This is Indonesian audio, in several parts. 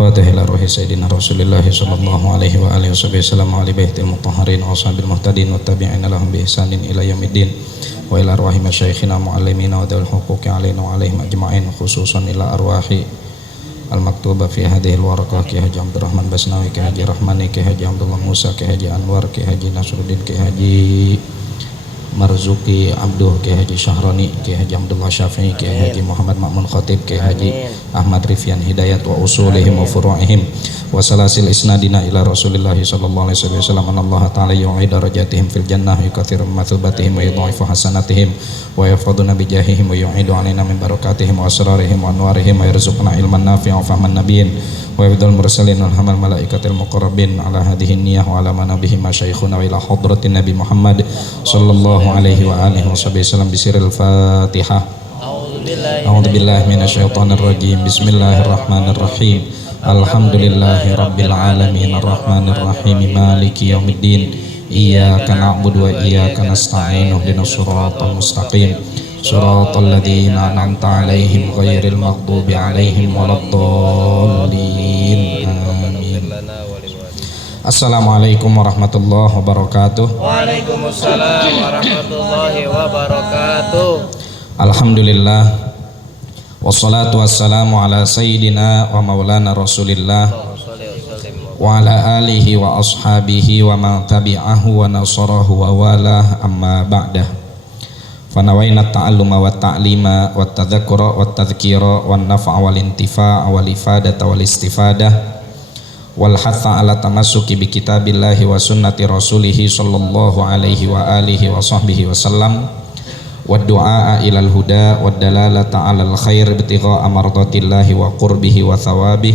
Fatihah ila ruhi sayyidina Rasulillah sallallahu alaihi wa alihi wasallam wa ali baitil mutahharin wa ashabil muhtadin wa tabi'ina lahum bi ihsanin ila yaumiddin wa ila arwahi masyayikhina muallimina wa dal huquqi alaina wa alaihim ajma'in khususan ila arwahi al-maktuba fi hadhihi al-waraqah Ki Haji Abdurrahman Basnawi, Ki Haji Rahmani, Ki Haji Abdullah Musa, Ki Haji Anwar, Ki Haji Nasruddin, Ki Haji Marzuki Abduh, Ki Haji Syahrani, Ki Haji Abdullah Syafi'i, Ki Haji Muhammad Ma'mun Khatib, Ki Haji Ahmad Rifyan Hidayat wa usulihim wa furu'ihim wa salasil isnadina ila Rasulillah sallallahu alaihi wasallam anallaha ta'ala yu'i darajatihim fil jannah yukathiru mathubatihim wa yudha'ifu hasanatihim wa yafaduna bijahihim wa yu'idu alaina min barakatihim wa asrarihim wa anwarihim wa yarzuqna ilman nafi'a wa fahman nabiyyin wa yafdal mursalin wal hamal malaikatil muqarrabin ala hadhihi niyah wa ala manabihi masyayikhuna wa ila hadratin Nabi Muhammad sallallahu alaihi wa alihi wasallam bisiril Fatihah. A'udzubillahi minasyaitonir rajim. Bismillahirrahmanirrahim. Alhamdulillahi rabbil alamin arrahmanir rahim maliki yaumiddin iyyaka na'budu wa iyyaka nasta'in ihdinas siratal mustaqim siratal ladzina an'amta 'alaihim ghairil maghdubi 'alaihim waladdallin. Amin. Assalamualaikum warahmatullahi wabarakatuh. Waalaikumsalam warahmatullahi wabarakatuh. Alhamdulillah wassalatu wassalamu ala sayyidina wa maulana rasulillah wa ala alihi wa ashabihi wa man tabi'ahu wa nasarahu wa walah amma ba'dah. Fanawayna ta'alluma wa ta'lima wa tadhakura wa tadhkira wa nafa'a wal intifa'a wal ifadata wal istifadah wal hatha ala tamassuki bi kitabillahi wa sunnati rasulihi sallallahu alaihi wa alihi wa sahbihi wa sallam wa du'a ilal huda wa dalalata alal khair ibtigha'a mardatillahi wa qurbihi wa thawabih.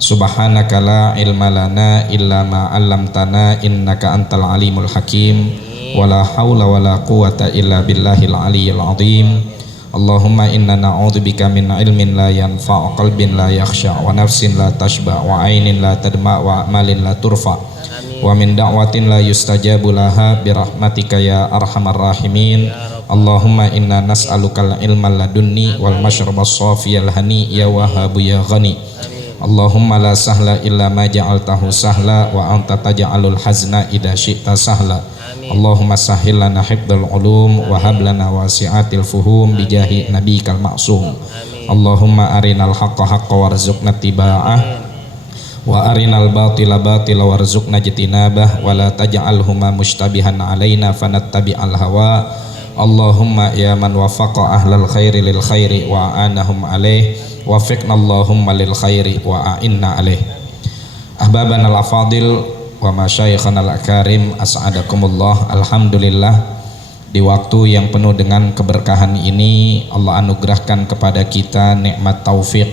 Subhanaka la ilma lana illa ma 'allamtana innaka antal alimul hakim wa la haula wa la quwwata illa billahil aliyyil azim. Allahumma inna na'udzubika min ilmin la yanfa' qalbin la yakhsha wa nafsin la tashba wa 'ainin la tadma wa amalin la turfa wa min da'watin la yustajabu laha birahmatika ya arhamar rahimin. Allahumma inna nas'alukal ilma ladunni wal mashrabas safiyal hani ya wahabu ya ghani. Allahumma la sahla illa ma ja'altahu sahla wa anta taj'alul hazna idza syi'ta sahla. Allahumma sahhil lana hifdzal ulum wa hab lana wasi'atil fuhum bijahi nabiyikal ma'sum. Allahumma arinal haqqa haqqan warzuqna tiba'ah wa arinal batila batila warzuqna jitinabah wa la taj'alhuma mushtabihan alaina fanattabi'al hawa. Allahumma ya man wafaqa ahlal khairi lil khairi wa a'anahum alaih wafiqna Allahumma lil khairi wa a'inna alaih. Ahbabana al-afadil wa masyayikhana al-akarim as'adakumullah. Alhamdulillah, di waktu yang penuh dengan keberkahan ini Allah anugerahkan kepada kita nikmat taufik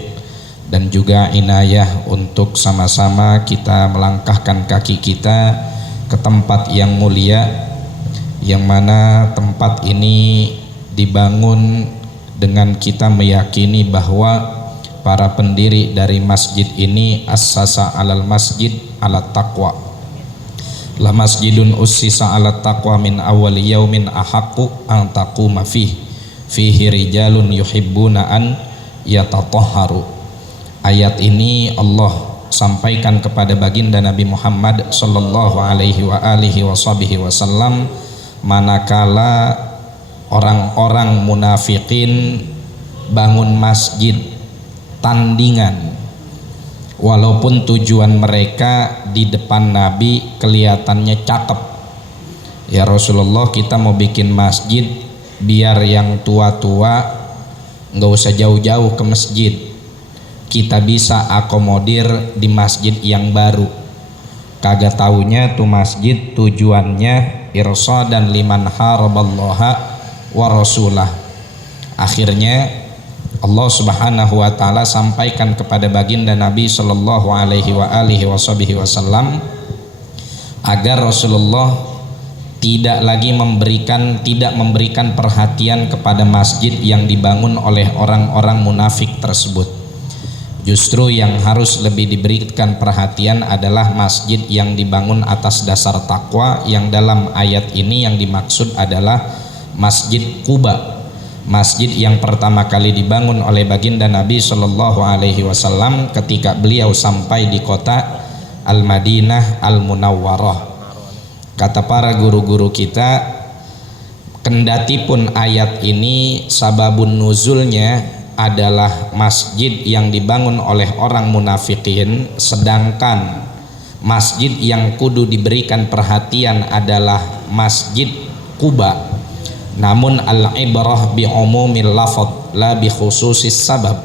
dan juga inayah untuk sama-sama kita melangkahkan kaki kita ke tempat yang mulia, yang mana tempat ini dibangun dengan kita meyakini bahwa para pendiri dari masjid ini assasa alal masjid ala taqwa. La masjidun ussisa ala taqwa min awwali yaumin ahaqqu an taquma fihi rijalun yuhibbuna an yatatahharu. Ayat ini Allah sampaikan kepada baginda Nabi Muhammad sallallahu alaihi wa alihi wasallam manakala orang-orang munafikin bangun masjid tandingan, walaupun tujuan mereka di depan Nabi kelihatannya cakep. Ya Rasulullah, kita mau bikin masjid biar yang tua-tua nggak usah jauh-jauh ke masjid, kita bisa akomodir di masjid yang baru. Kagak taunya tuh masjid tujuannya irsadan liman haraballaha wa rasulah. Akhirnya Allah Subhanahu wa taala sampaikan kepada baginda Nabi sallallahu alaihi wasallam agar Rasulullah tidak memberikan perhatian kepada masjid yang dibangun oleh orang-orang munafik tersebut. Justru yang harus lebih diberikan perhatian adalah masjid yang dibangun atas dasar takwa, yang dalam ayat ini yang dimaksud adalah Masjid Quba. masjid yang pertama kali dibangun oleh baginda Nabi Shallallahu Alaihi Wasallam ketika beliau sampai di kota Al-Madinah Al-Munawwarah. Kata para guru-guru kita, kendati pun ayat ini sababun nuzulnya adalah masjid yang dibangun oleh orang munafikin, sedangkan masjid yang kudu diberikan perhatian adalah Masjid Quba. Namun al-ibrah bi umumil lafadz la bi khususis sabab.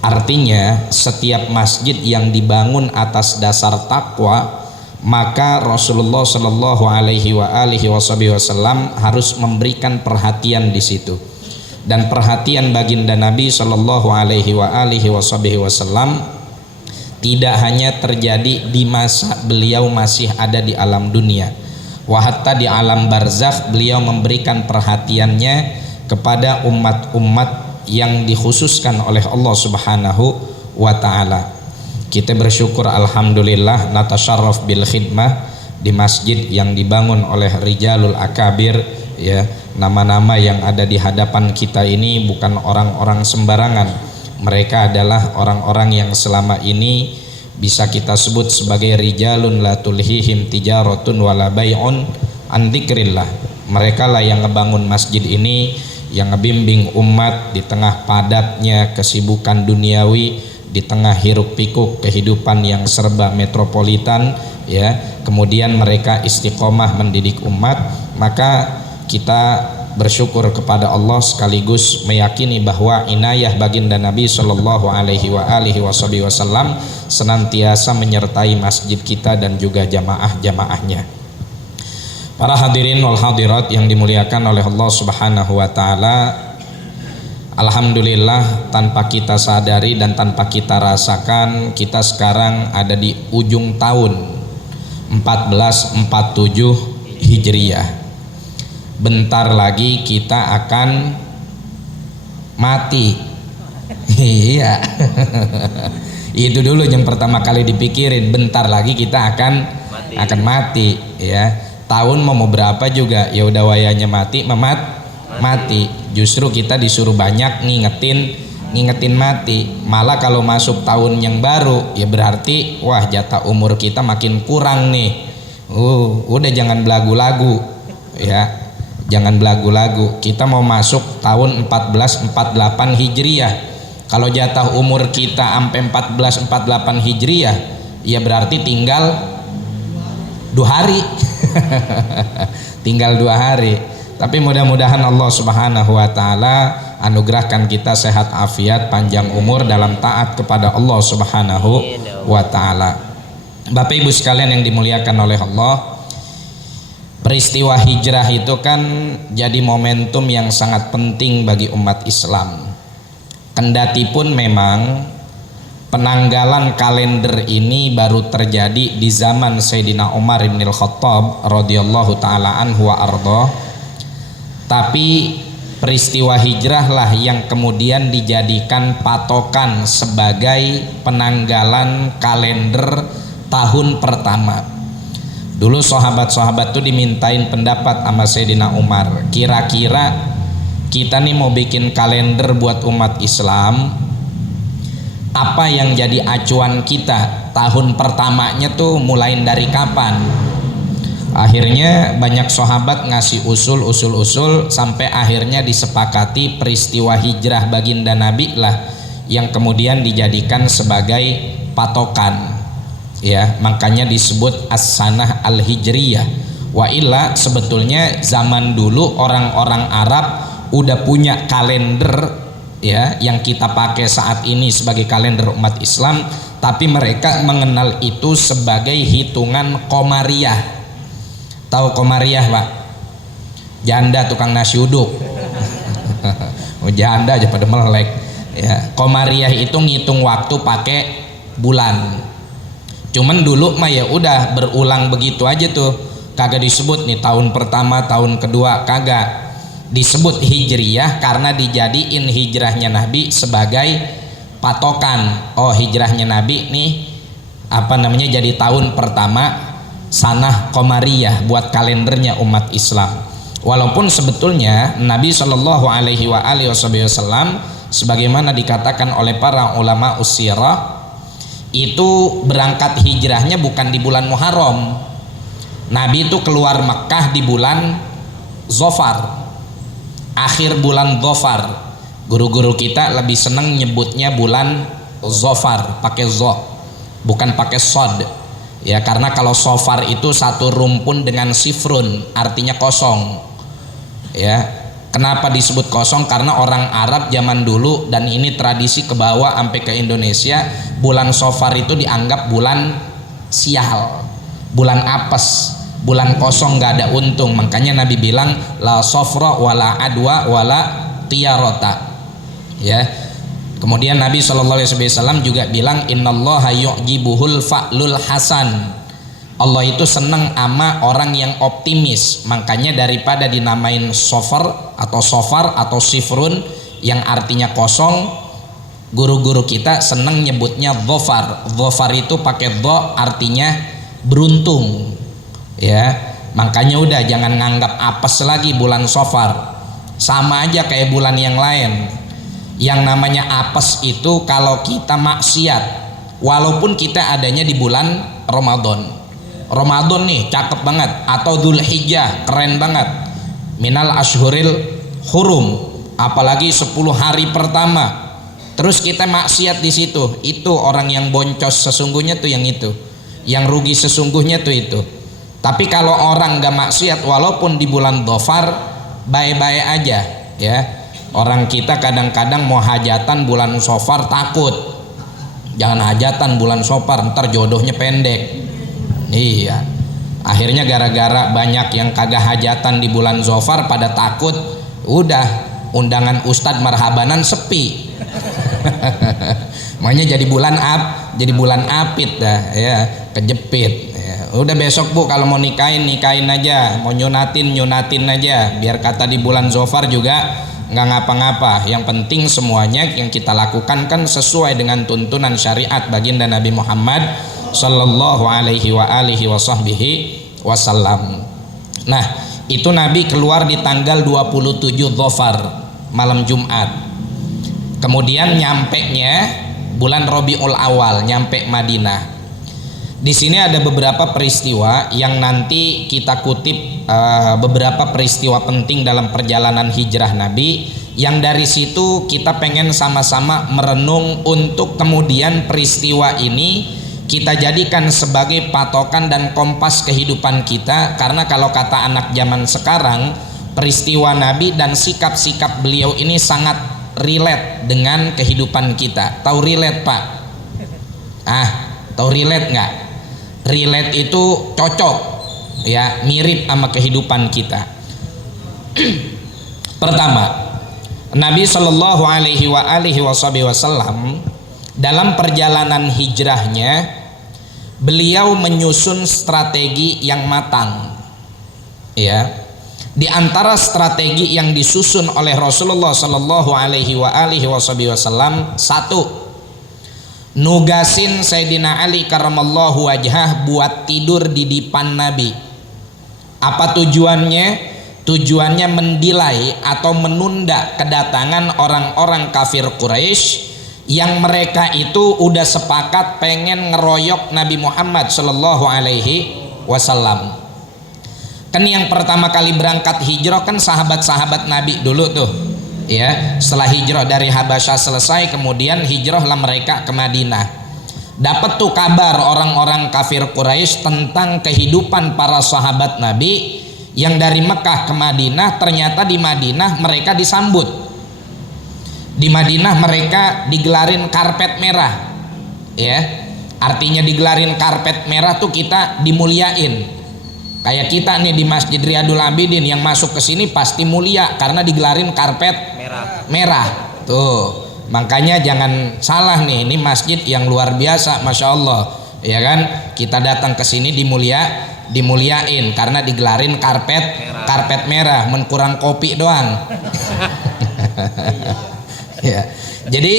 Artinya setiap masjid yang dibangun atas dasar takwa, maka Rasulullah Shallallahu Alaihi Wasallam harus memberikan perhatian di situ. Dan perhatian baginda Nabi Shallallahu Alaihi Wasallam tidak hanya terjadi di masa beliau masih ada di alam dunia, hatta di alam barzakh beliau memberikan perhatiannya kepada umat-umat yang dikhususkan oleh Allah Subhanahu wa Ta'ala. Kita bersyukur alhamdulillah natasyarraf bil khidmah di masjid yang dibangun oleh rijalul akabir, ya, nama-nama yang ada di hadapan kita ini bukan orang-orang sembarangan. Mereka adalah orang-orang yang selama ini bisa kita sebut sebagai rijalun la tulhihim tijaratun wala bai'un an dzikrillah. Mereka lah yang ngebangun masjid ini, yang ngebimbing umat di tengah padatnya kesibukan duniawi, di tengah hiruk pikuk kehidupan yang serba metropolitan, ya. Kemudian mereka istiqomah mendidik umat. Maka kita bersyukur kepada Allah sekaligus meyakini bahwa inayah baginda Nabi Shallallahu Alaihi Wasallam senantiasa menyertai masjid kita dan juga jamaah-jamaahnya. Para hadirin wal hadirat yang dimuliakan oleh Allah Subhanahu wa Ta'ala, alhamdulillah tanpa kita sadari dan tanpa kita rasakan, kita sekarang ada di ujung tahun 1447 Hijriah. Bentar lagi kita akan mati. Iya. Itu dulu yang pertama kali dipikirin, bentar lagi kita akan mati, ya. Tahun mau berapa juga, ya udah wayanya mati, mati. Justru kita disuruh banyak ngingetin mati. Malah kalau masuk tahun yang baru, ya berarti wah jatah umur kita makin kurang nih. Udah jangan belagu-lagu, ya. Jangan belagu-lagu. Kita mau masuk tahun 1448 Hijriah. Kalau jatah umur kita sampai 1448 Hijriah, ya berarti tinggal 2 hari. Tinggal 2 hari. Tapi mudah-mudahan Allah Subhanahu wa Ta'ala anugerahkan kita sehat afiat, panjang umur dalam taat kepada Allah Subhanahu wa Ta'ala. Bapak Ibu sekalian yang dimuliakan oleh Allah, peristiwa hijrah itu kan jadi momentum yang sangat penting bagi umat Islam. Kendati pun memang penanggalan kalender ini baru terjadi di zaman Sayyidina Umar bin Khattab radhiyallahu taala anhu wa ardhah, tapi peristiwa hijrah lah yang kemudian dijadikan patokan sebagai penanggalan kalender tahun pertama. Dulu sahabat-sahabat tuh dimintain pendapat sama Sayyidina Umar, kira-kira kita nih mau bikin kalender buat umat Islam, apa yang jadi acuan kita tahun pertamanya tuh mulai dari kapan? Akhirnya banyak sahabat ngasih usul sampai akhirnya disepakati peristiwa hijrah baginda Nabi lah yang kemudian dijadikan sebagai patokan. Ya, makanya disebut as-sanah al-hijriyah. Wa illa sebetulnya zaman dulu orang-orang Arab udah punya kalender, ya, yang kita pakai saat ini sebagai kalender umat Islam, tapi mereka mengenal itu sebagai hitungan Qamariyah. Tahu Qamariyah, Pak? Janda tukang nasi uduk. Janda aja pada melek, ya. Qamariyah itu ngitung waktu pakai bulan. Cuman dulu mah ya udah berulang begitu aja tuh, kagak disebut nih tahun pertama, tahun kedua, kagak. Disebut hijriyah karena dijadiin hijrahnya Nabi sebagai patokan. Oh, hijrahnya Nabi nih jadi tahun pertama sanah Qamariyah buat kalendernya umat Islam. Walaupun sebetulnya Nabi Shallallahu Alaihi Wasallam sebagaimana dikatakan oleh para ulama usirah itu berangkat hijrahnya bukan di bulan Muharram. Nabi itu keluar Mekah di bulan Dzofar, akhir bulan Dzofar. Guru-guru kita lebih senang nyebutnya bulan Dzofar pakai zo, bukan pakai sod. Ya, karena kalau Sofar itu satu rumpun dengan sifrun, artinya kosong. Ya, kenapa disebut kosong? Karena orang Arab zaman dulu, dan ini tradisi ke bawah sampai ke Indonesia, bulan Sofar itu dianggap bulan sial, bulan apes, bulan kosong, gak ada untung. Makanya Nabi bilang la sofra wala adwa wala tiyarota. Ya, kemudian Nabi SAW juga bilang innallaha yu'jibuhul fa'lul hasan. Allah itu senang ama orang yang optimis. Makanya daripada dinamain sofar atau sifrun yang artinya kosong, guru-guru kita senang nyebutnya dhofar. Dhofar itu pakai dho, artinya beruntung. Ya, makanya udah jangan nganggap apes lagi bulan sofar. Sama aja kayak bulan yang lain. Yang namanya apes itu kalau kita maksiat, walaupun kita adanya di bulan Ramadan. Ramadan nih cakep banget, atau Dzulhijjah keren banget, minal ashhuril hurum, apalagi 10 hari pertama. Terus kita maksiat di situ, itu orang yang boncos sesungguhnya tuh yang itu, yang rugi sesungguhnya tuh itu. Tapi kalau orang gak maksiat walaupun di bulan Dzofar, baik-baik aja ya. Orang kita kadang-kadang mau hajatan bulan Sofar takut, jangan hajatan bulan Sofar ntar jodohnya pendek. Iya, akhirnya gara-gara banyak yang kagak hajatan di bulan Sofar pada takut, udah undangan ustadz marhabanan sepi. Makanya jadi bulan apit dah ya, kejepit ya. Udah besok Bu kalau mau nikahin aja, mau nyunatin aja, biar kata di bulan Sofar juga nggak ngapa-ngapa. Yang penting semuanya yang kita lakukan kan sesuai dengan tuntunan syariat baginda Nabi Muhammad Sallallahu Alaihi Wasallam. Nah, itu Nabi keluar di tanggal 27 Dzofar, malam Jumat. Kemudian nyampenya bulan Rabiul Awal, nyampe Madinah. Di sini ada beberapa peristiwa yang nanti kita kutip, beberapa peristiwa penting dalam perjalanan hijrah Nabi, yang dari situ kita pengen sama-sama merenung untuk kemudian peristiwa ini kita jadikan sebagai patokan dan kompas kehidupan kita. Karena kalau kata anak zaman sekarang, peristiwa Nabi dan sikap-sikap beliau ini sangat relate dengan kehidupan kita. Tahu relate Pak? Tahu relate nggak? Relate itu cocok ya, mirip sama kehidupan kita. Pertama, Nabi Shallallahu Alaihi Wasallam dalam perjalanan hijrahnya beliau menyusun strategi yang matang. Ya, di antara strategi yang disusun oleh Rasulullah Shallallahu Alaihi Wasallam, satu, nugasin Sayyidina Ali karramallahu wajhah buat tidur di dipan Nabi. Apa tujuannya? Tujuannya mendilai atau menunda kedatangan orang-orang kafir Quraisy yang mereka itu udah sepakat pengen ngeroyok Nabi Muhammad Sallallahu Alaihi Wasallam. Kan yang pertama kali berangkat hijrah kan sahabat-sahabat Nabi dulu tuh. Ya, setelah hijrah dari Habasyah selesai, kemudian hijrahlah mereka ke Madinah. Dapat tuh kabar orang-orang kafir Quraisy tentang kehidupan para sahabat Nabi yang dari Mekah ke Madinah. Ternyata di Madinah mereka disambut. Di Madinah mereka digelarin karpet merah. Ya, artinya digelarin karpet merah tuh kita dimuliain. Kayak kita nih di Masjid Riyadul Abidin yang masuk ke sini pasti mulia karena digelarin karpet merah. Tuh, makanya jangan salah nih, ini masjid yang luar biasa, masya Allah, ya kan? Kita datang ke sini dimuliain karena digelarin karpet merah, menkurang kopi doang. Ya, jadi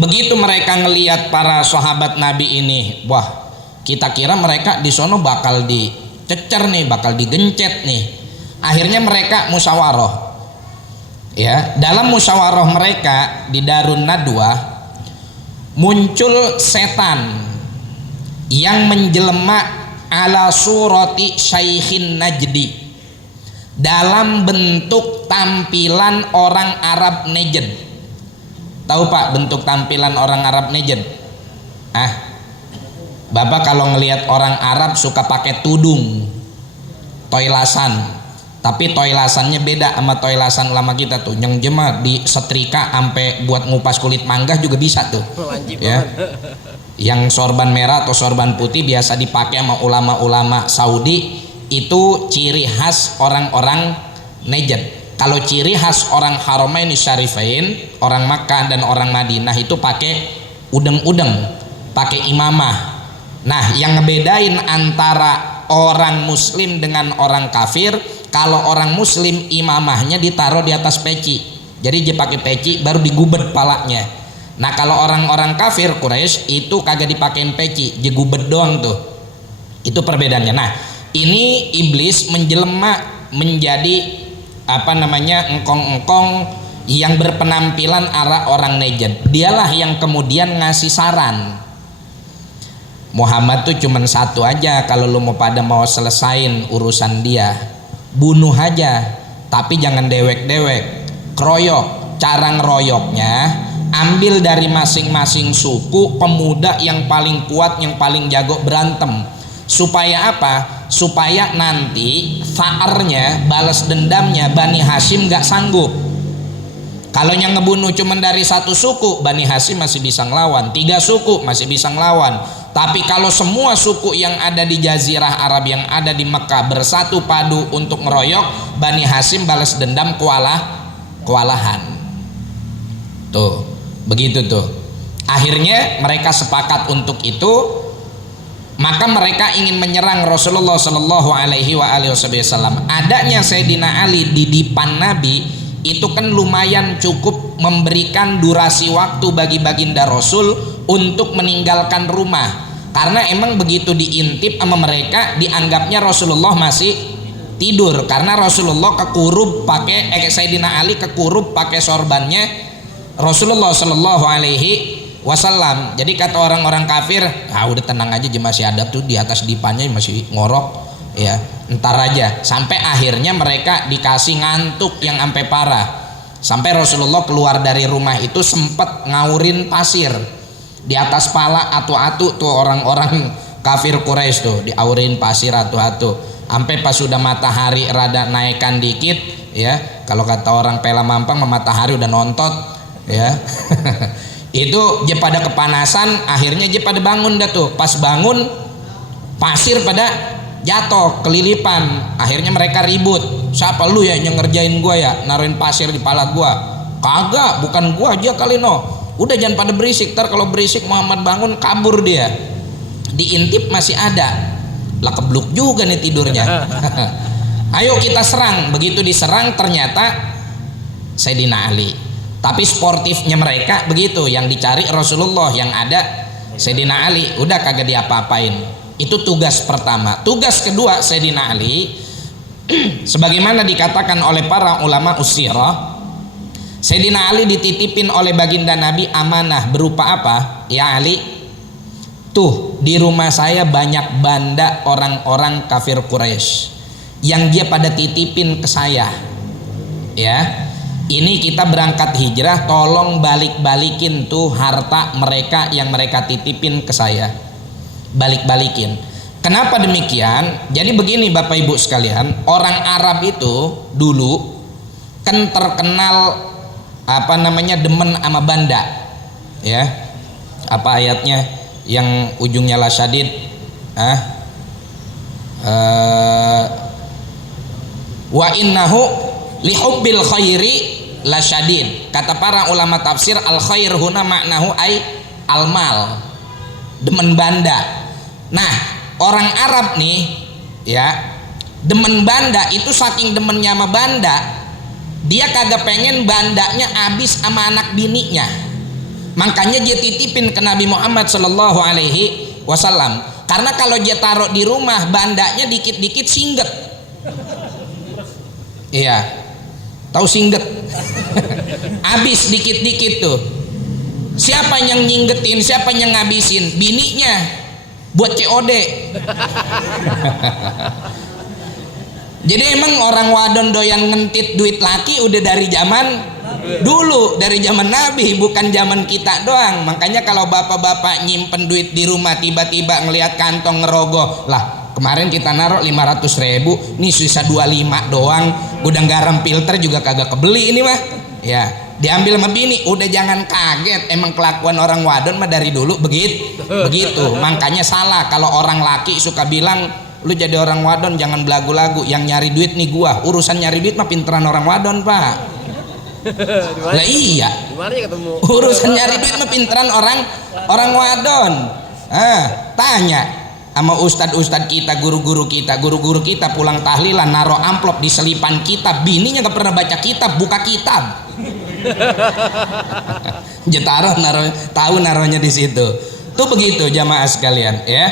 begitu mereka ngelihat para sahabat Nabi ini, wah, kita kira mereka di sono bakal dicecer nih, bakal digencet nih. Akhirnya mereka musyawarah. Ya, dalam musyawarah mereka di Darun Nadwah muncul setan yang menjelma ala surati Syaikhin Najdi, dalam bentuk tampilan orang Arab Najd. Tahu Pak bentuk tampilan orang Arab Najd? Bapak kalau ngelihat orang Arab suka pakai tudung, toilasan, tapi toilasannya beda sama toilasan lama kita tuh, yang jema di setrika sampai buat ngupas kulit mangga juga bisa tuh. Ya. Yang sorban merah atau sorban putih biasa dipakai sama ulama-ulama Saudi, itu ciri khas orang-orang Najd. Kalau ciri khas orang Haramain Syarifain, orang Makkah dan orang Madinah itu pakai udeng-udeng, pakai imamah. Nah, yang ngebedain antara orang muslim dengan orang kafir, kalau orang muslim imamahnya ditaruh di atas peci, jadi dia pakai peci baru digubet palanya. Nah, kalau orang-orang kafir Quraisy itu kagak dipakein peci, dia gubet doang tuh. Itu perbedaannya. Nah, ini iblis menjelma menjadi engkong-engkong yang berpenampilan arah orang Najd. Dialah yang kemudian ngasih saran, Muhammad tuh cuman satu aja, kalau lu mau selesain urusan dia, bunuh aja, tapi jangan dewek-dewek, keroyok. Cara ngeroyoknya, ambil dari masing-masing suku pemuda yang paling kuat, yang paling jago berantem. Supaya apa? Supaya nanti fa'arnya, balas dendamnya Bani Hashim gak sanggup. Kalau yang ngebunuh cuman dari satu suku, Bani Hashim masih bisa ngelawan, 3 suku masih bisa ngelawan. Tapi kalau semua suku yang ada di Jazirah Arab, yang ada di Mekah bersatu padu untuk ngeroyok, Bani Hashim balas dendam kewalahan. Tuh, begitu tuh. Akhirnya mereka sepakat untuk itu. Maka mereka ingin menyerang Rasulullah Shallallahu Alaihi Wasallam. Adanya Sayyidina Ali di dipan Nabi itu kan lumayan cukup memberikan durasi waktu bagi baginda Rasul untuk meninggalkan rumah, karena emang begitu diintip sama mereka dianggapnya Rasulullah masih tidur, karena Rasulullah kekurup pakai Sayyidina Ali kekurup pakai sorbannya Rasulullah Shallallahu Alaihi Wasallam. Jadi kata orang-orang kafir, udah tenang aja, dia masih ada tuh di atas dipannya masih ngorok, ya ntar aja. Sampai akhirnya mereka dikasih ngantuk yang sampai parah, sampai Rasulullah keluar dari rumah itu sempet ngaurin pasir di atas pala atu-atu tuh orang-orang kafir Quraisy tuh, diaurin pasir atu-atu, sampai pas sudah matahari rada naikkan dikit, ya kalau kata orang Pela Mampang, matahari udah nontot, ya. Itu dia pada kepanasan, akhirnya dia pada bangun dah tuh. Pas bangun pasir pada jatuh kelilipan, akhirnya mereka ribut. Siapa lu ya yang ngerjain gua ya, naruhin pasir di pala gua? Kagak, bukan gua aja kali no. Udah jangan pada berisik, ntar kalau berisik Muhammad bangun kabur dia. Diintip masih ada, lah kebluk juga nih tidurnya. Ayo kita serang. Begitu diserang ternyata Sayyidina Ali. Tapi sportifnya mereka begitu, yang dicari Rasulullah, yang ada Sayyidina Ali, udah kagak diapa-apain. Itu tugas pertama. Tugas kedua Sayyidina Ali, sebagaimana dikatakan oleh para ulama usirah, Sayyidina Ali dititipin oleh baginda Nabi amanah berupa apa? Ya Ali, tuh di rumah saya banyak banda orang-orang kafir Quraisy yang dia pada titipin ke saya, ya. Ini kita berangkat hijrah, tolong balik-balikin tuh harta mereka yang mereka titipin ke saya, balik-balikin. Kenapa demikian? Jadi begini Bapak Ibu sekalian, orang Arab itu dulu kan terkenal demen sama banda, ya. Apa ayatnya yang ujungnya la syadid? Wa innahu lihubbil khairi lasyadid. Kata para ulama tafsir, al khair huna maknahu ay al mal, demen banda. Nah, orang Arab nih, ya, demen banda itu saking demennya sama banda, dia kagak pengen bandanya habis sama anak bininya. Makanya dia titipin ke Nabi Muhammad Sallallahu Alaihi Wasallam. Karena kalau dia taruh di rumah, bandanya dikit-dikit singget. Iya, tahu singget. Habis dikit-dikit tuh. Siapa yang nyinggetin, siapa yang ngabisin? Bininya buat COD. Jadi emang orang wadon doyan ngentit duit laki udah dari zaman dulu, dari zaman Nabi, bukan zaman kita doang. Makanya kalau bapak-bapak nyimpen duit di rumah tiba-tiba ngelihat kantong ngerogoh, lah kemarin kita naruh 500.000, nih sisa 25 doang, gudang garam filter juga kagak kebeli ini mah. Ya, diambil sama bini, udah jangan kaget, emang kelakuan orang wadon mah dari dulu begitu. Makanya salah kalau orang laki suka bilang, lu jadi orang wadon jangan belagu-lagu, yang nyari duit nih gua. Urusan nyari duit mah pinteran orang wadon, Pak. Lah iya, ketemu urusan nyari duit mah pinteran orang wadon. Tanya sama ustadz kita, guru-guru kita pulang tahlilan naruh amplop di selipan kitab, bininya gak pernah baca kitab, buka kitab. Jetaro tahu naruhnya di situ. Tuh begitu jamaah sekalian ya.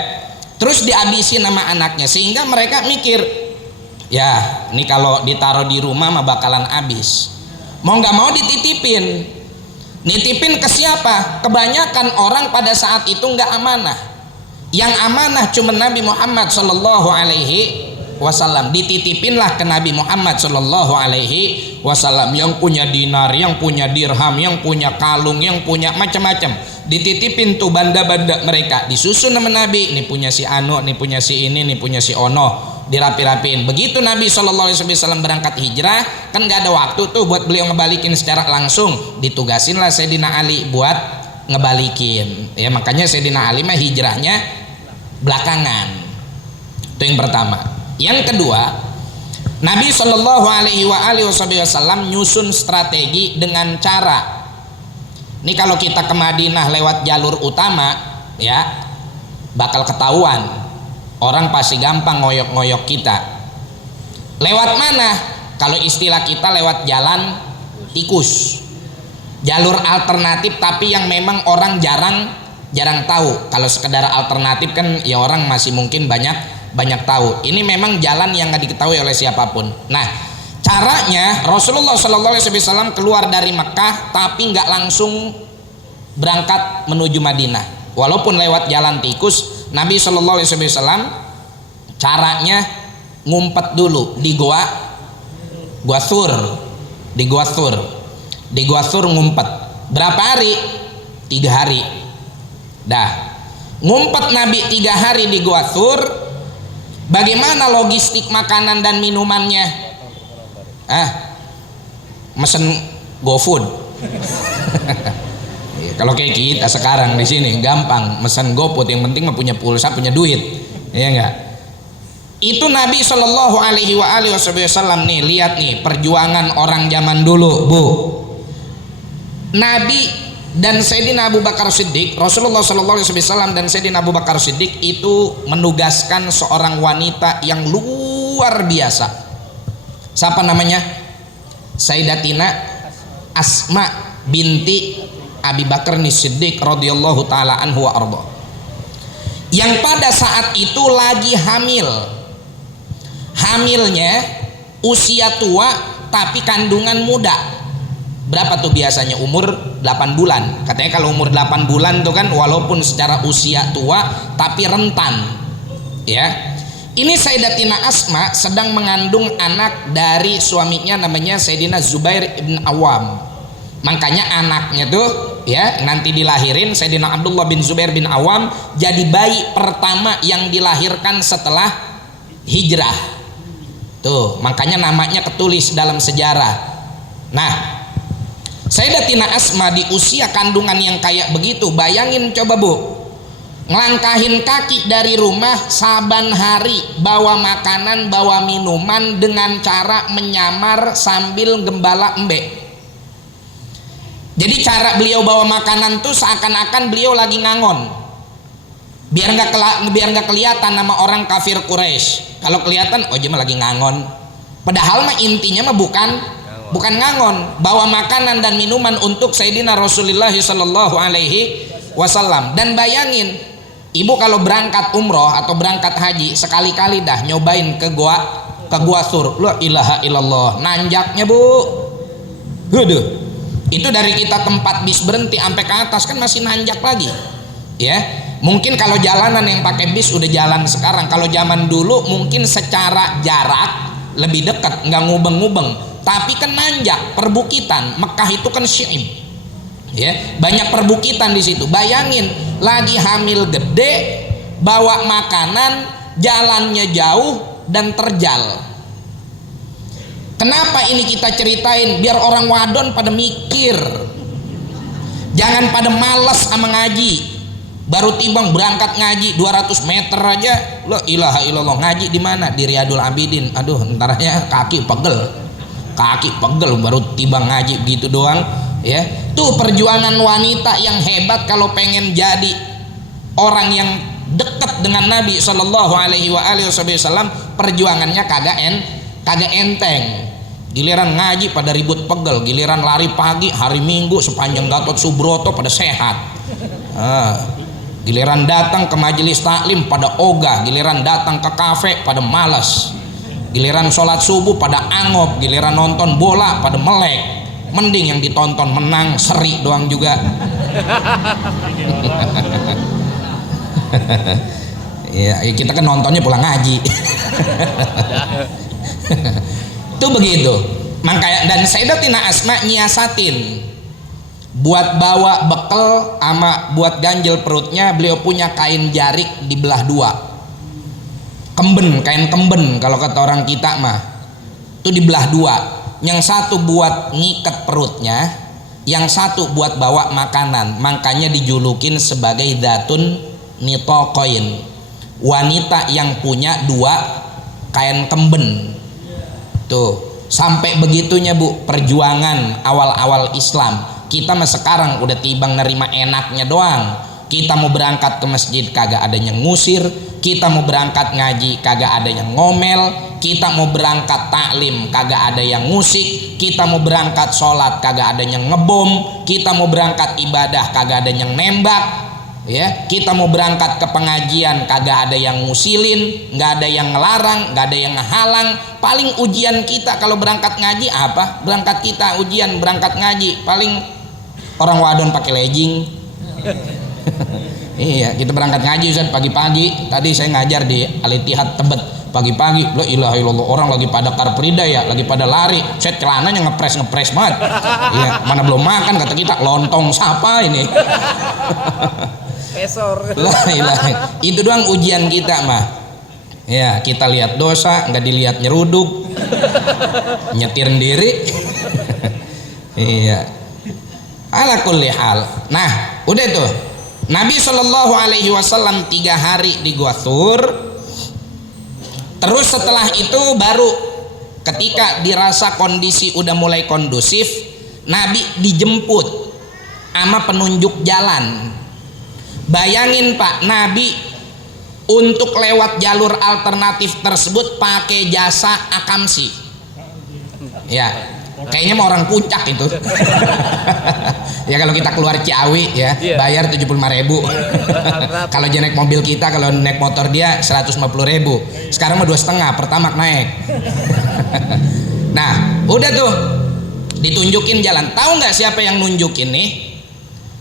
Terus dihabisin sama anaknya, sehingga mereka mikir, ya ini kalau ditaruh di rumah mah bakalan habis. Mau nggak mau dititipin. Nitipin ke siapa? Kebanyakan orang pada saat itu nggak amanah. Yang amanah cuma Nabi Muhammad Shallallahu Alaihi Wasallam. Dititipinlah ke Nabi Muhammad Shallallahu Alaihi Wasallam, yang punya dinar, yang punya dirham, yang punya kalung, yang punya macam-macam. Dititipin tuh banda-banda mereka, disusun sama Nabi. Ini punya si Anu, ini punya si ini, ini punya si Ono, dirapi-rapiin. Begitu Nabi Shallallahu Alaihi Wasallam berangkat hijrah, kan nggak ada waktu tuh buat beliau ngebalikin secara langsung. Ditugasinlah Sayyidina Ali buat ngebalikin. Ya makanya Sayyidina Ali mah hijrahnya belakangan. Itu yang pertama. Yang kedua, Nabi Shallallahu Alaihi Wasallam nyusun strategi dengan cara, ini kalau kita ke Madinah lewat jalur utama ya bakal ketahuan, orang pasti gampang ngoyok-ngoyok kita. Lewat mana? Kalau istilah kita lewat jalan tikus, jalur alternatif tapi yang memang orang jarang tahu. Kalau sekedar alternatif kan ya orang masih mungkin banyak tahu. Ini memang jalan yang nggak diketahui oleh siapapun. Nah, caranya Rasulullah Sallallahu Alaihi Wasallam keluar dari Mekah tapi nggak langsung berangkat menuju Madinah. Walaupun lewat jalan tikus, Nabi Sallallahu Alaihi Wasallam caranya ngumpet dulu di gua Thur, di gua Thur ngumpet. Berapa hari? 3 hari. Dah, ngumpet Nabi 3 hari di gua Thur. Bagaimana logistik makanan dan minumannya? Mesen GoFood. Kalau kayak kita sekarang di sini gampang, mesen GoFood, yang penting mah punya pulsa, punya duit, ya enggak? Itu Nabi Shallallahu Alaihi Wasallam nih, lihat nih perjuangan orang zaman dulu, Bu. Nabi dan Sayyidina Abu Bakar Siddiq, Rasulullah Sallallahu Alaihi Wasallam dan Sayyidina Abu Bakar Siddiq itu menugaskan seorang wanita yang luar biasa. Siapa namanya? Sayyidatina Asma binti Abi Bakar Siddiq radhiyallahu taala anhu wa arda. Yang pada saat itu lagi hamil. Hamilnya usia tua tapi kandungan muda. Berapa tuh biasanya? Umur 8 bulan. Katanya kalau umur 8 bulan tuh kan walaupun secara usia tua tapi rentan. Ya. Ini Sayyidatina Asma sedang mengandung anak dari suaminya namanya Sayyidina Zubair bin Awam. Makanya anaknya tuh ya nanti dilahirin Sayyidina Abdullah bin Zubair bin Awam jadi bayi pertama yang dilahirkan setelah hijrah. Tuh, makanya namanya ketulis dalam sejarah. Nah, Sayyidatina Asma di usia kandungan yang kayak begitu, bayangin coba Bu, ngelangkahin kaki dari rumah saban hari, bawa makanan, bawa minuman dengan cara menyamar sambil gembala embek. Jadi cara beliau bawa makanan tuh seakan-akan beliau lagi ngangon, biar nggak kelihatan nama orang kafir Quraisy. Kalau kelihatan, oh dia mah lagi ngangon. Padahal mah intinya mah bukan ngangon, bawa makanan dan minuman untuk Sayyidina Rasulullah Sallallahu Alaihi Wasallam. Dan bayangin, ibu kalau berangkat umroh atau berangkat haji sekali-kali dah nyobain ke ke Gua Thur. La ilaha illallah, nanjaknya Bu. Waduh. Itu dari kita tempat bis berhenti sampai ke atas kan masih nanjak lagi. Ya. Mungkin kalau jalanan yang pakai bis udah jalan sekarang. Kalau zaman dulu mungkin secara jarak lebih dekat, nggak ngubeng-ngubeng. Tapi kan nanjak, perbukitan. Mekah itu kan syi'ib. Ya, banyak perbukitan di situ. Bayangin, lagi hamil gede, bawa makanan, jalannya jauh dan terjal. Kenapa ini kita ceritain? Biar orang wadon pada mikir, jangan pada malas sama ngaji. Baru timbang berangkat ngaji 200 meter aja, la ilaha illallah. Ngaji di mana? Di Riyadul Abidin. Aduh, entarnya kaki pegel baru timbang ngaji gitu doang. Ya, tuh perjuangan wanita yang hebat kalau pengen jadi orang yang dekat dengan Nabi Shallallahu Alaihi Wasallam. Perjuangannya kagak enteng. Giliran ngaji pada ribut pegel, giliran lari pagi hari Minggu sepanjang Gatot Subroto pada sehat. Giliran datang ke majelis taklim pada ogah, giliran datang ke kafe pada malas, giliran sholat subuh pada angop, giliran nonton bola pada melek. Mending yang ditonton menang seri doang juga. Ya, kita kan nontonnya pulang ngaji. Itu begitu. Makanya dan Sayyidatina Asma nyiasatin buat bawa bekal sama buat ganjel perutnya, beliau punya kain jarik dibelah dua. Kain kemben kalau kata orang kita mah. Itu dibelah dua. Yang satu buat ngikat perutnya, yang satu buat bawa makanan. Makanya dijulukin sebagai Dzatun Nitaqain, wanita yang punya dua kain kemben. Tuh, sampai begitunya Bu perjuangan awal-awal Islam. Kita mah sekarang udah timbang nerima enaknya doang. Kita mau berangkat ke masjid kagak ada yang ngusir, kita mau berangkat ngaji kagak ada yang ngomel, kita mau berangkat taklim kagak ada yang musik, kita mau berangkat sholat kagak ada yang ngebom, kita mau berangkat ibadah kagak ada yang nembak. Ya, kita mau berangkat ke pengajian kagak ada yang ngusilin, nggak ada yang ngelarang, nggak ada yang ngehalang. Paling ujian kita kalau berangkat ngaji apa? Berangkat kita ujian berangkat ngaji paling orang wadon pakai legging. Iya, kita berangkat ngaji Ustaz pagi-pagi. Tadi saya ngajar di Al-Ittihad Tebet pagi-pagi. La ilaha illallah, orang lagi pada karprida ya, lagi pada lari. Set celananya ngepres banget. Iya, mana belum makan kata kita, lontong siapa ini? Pesor. La ilaha. Itu doang ujian kita mah. Ya, kita lihat dosa, nggak dilihat nyeruduk. Nyetirin diri. Iya. Ala kulli hal. Nah, udah tuh. Nabi Shallallahu Alaihi Wasallam 3 hari di Gua Thur. Terus setelah itu baru ketika dirasa kondisi udah mulai kondusif, Nabi dijemput sama penunjuk jalan. Bayangin Pak, Nabi untuk lewat jalur alternatif tersebut pakai jasa akamsi. Ya, kayaknya mau orang puncak itu. Ya kalau kita keluar Ciawi ya, bayar 75.000. Kalau dia naik mobil kita, kalau naik motor dia 150.000. Sekarang mah 2,5 pertamax naik. Nah, udah tuh ditunjukin jalan. Tahu nggak siapa yang nunjukin nih?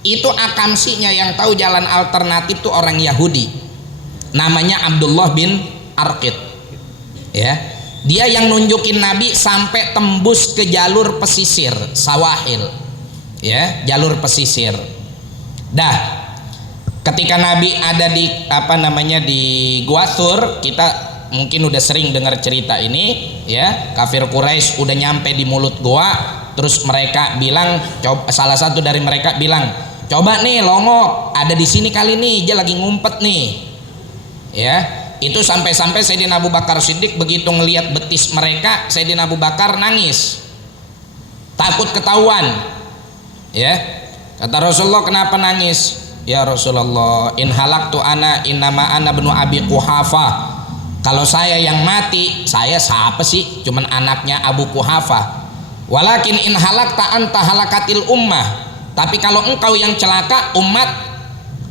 Itu akamsinya yang tahu jalan alternatif tuh orang Yahudi. Namanya Abdullah bin Arqid. Ya. Dia yang nunjukin Nabi sampai tembus ke jalur pesisir Sawahil. Ya, jalur pesisir. Dah. Ketika Nabi ada di di Gua Thur, kita mungkin udah sering dengar cerita ini, ya. Kafir Quraisy udah nyampe di mulut gua, terus mereka bilang, salah satu dari mereka bilang, "Coba nih Longok, ada di sini kali nih, dia lagi ngumpet nih." Ya. Itu sampai-sampai Sayyidina Abu Bakar Siddiq begitu ngelihat betis mereka, Sayyidina Abu Bakar nangis, takut ketahuan. Ya, kata Rasulullah, kenapa nangis? Ya Rasulullah, in halaktu ana innama ana bnu Abi Quhafa. Kalau saya yang mati, saya siapa sih? Cuman anaknya Abu Quhafa. Walakin in halakta anta halakatil ummah. Tapi kalau engkau yang celaka, umat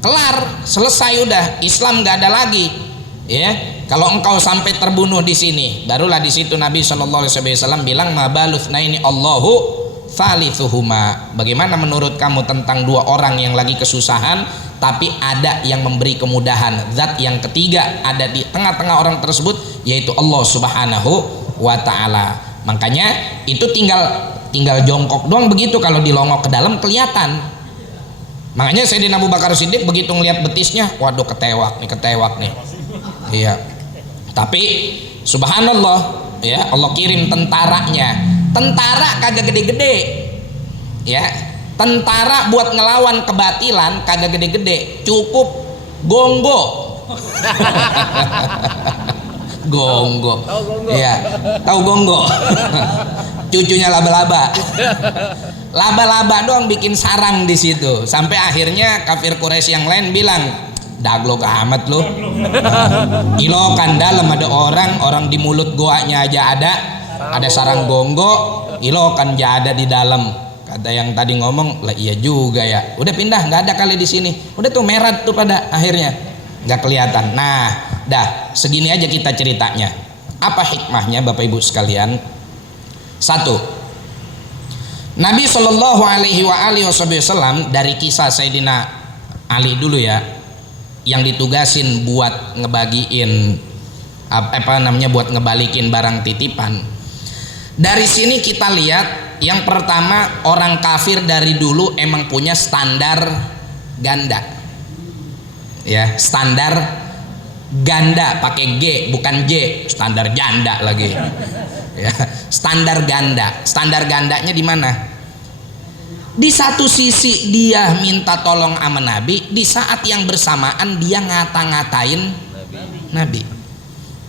kelar, selesai udah, Islam nggak ada lagi. Ya, kalau engkau sampai terbunuh di sini, barulah di situ Nabi Shallallahu Alaihi Wasallam bilang mabaluthna ini Allahu thalithuhuma. Bagaimana menurut kamu tentang dua orang yang lagi kesusahan, tapi ada yang memberi kemudahan, zat yang ketiga ada di tengah-tengah orang tersebut, yaitu Allah Subhanahu wa Ta'ala. Makanya itu tinggal jongkok doang begitu, kalau dilongok ke dalam kelihatan. Makanya Sayyidina Abu Bakar Siddiq begitu ngelihat betisnya, waduh ketewak nih. Iya. Tapi subhanallah, ya Allah kirim tentaranya. Tentara kagak gede-gede. Ya. Tentara buat ngelawan kebatilan kagak gede-gede, cukup gonggo. Gonggo. Iya, tahu gonggo. Cucunya laba-laba. Laba-laba doang bikin sarang di situ. Sampai akhirnya kafir Quraisy yang lain bilang, daglok amat lo. Ilokan dalam ada orang di mulut goanya aja ada sarang gonggo, ilokan aja ada di dalam. Kata yang tadi ngomong, lah iya juga ya. Udah pindah, nggak ada kali di sini. Udah tuh merah tuh pada akhirnya nggak kelihatan. Nah, dah segini aja kita ceritanya. Apa hikmahnya Bapak Ibu sekalian? Satu, Nabi Shallallahu Alaihi Wasallam dari kisah Sayyidina Ali dulu ya, yang ditugasin buat ngebagiin buat ngebalikin barang titipan. Dari sini kita lihat, yang pertama orang kafir dari dulu emang punya standar ganda, ya standar ganda pakai G bukan J, standar janda lagi. Ya, standar ganda. Standar gandanya di mana? Di satu sisi dia minta tolong sama Nabi, di saat yang bersamaan dia ngata-ngatain Nabi.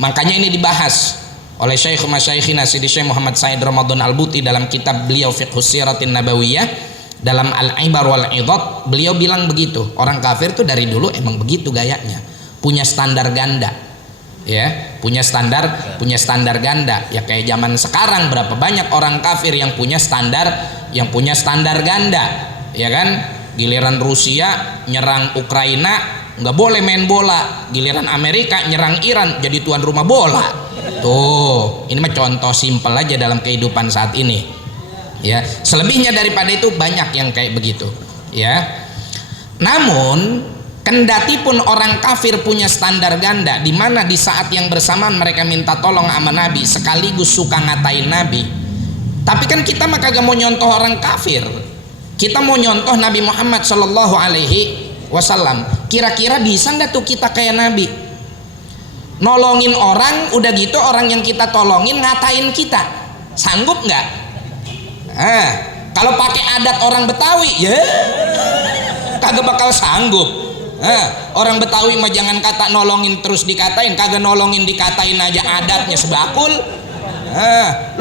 Makanya ini dibahas oleh Syekh Masyaikhina Sidi Syekh Muhammad Said Ramadan Al-Buti dalam kitab beliau Fiqhus Siratin Nabawiyah, dalam Al-Ibar wal Idad, beliau bilang begitu. Orang kafir tuh dari dulu emang begitu gayanya, punya standar ganda. Ya, punya standar ganda. Ya kayak zaman sekarang berapa banyak orang kafir yang punya standar ganda, ya kan? Giliran Rusia nyerang Ukraina nggak boleh main bola, giliran Amerika nyerang Iran jadi tuan rumah bola. Tuh, ini mah contoh simpel aja dalam kehidupan saat ini. Ya, selebihnya daripada itu banyak yang kayak begitu. Ya, namun kendati pun orang kafir punya standar ganda, di mana di saat yang bersamaan mereka minta tolong sama Nabi, sekaligus suka ngatain Nabi. Tapi kan kita mah kagak mau nyontoh orang kafir. Kita mau nyontoh Nabi Muhammad Shallallahu Alaihi Wasallam. Kira-kira bisa nggak tuh kita kayak Nabi? Nolongin orang, udah gitu orang yang kita tolongin ngatain kita, sanggup nggak? Kalau pakai adat orang Betawi, ya kagak bakal sanggup. Orang Betawi mah jangan kata nolongin terus dikatain, kagak nolongin dikatain aja adatnya sebakul.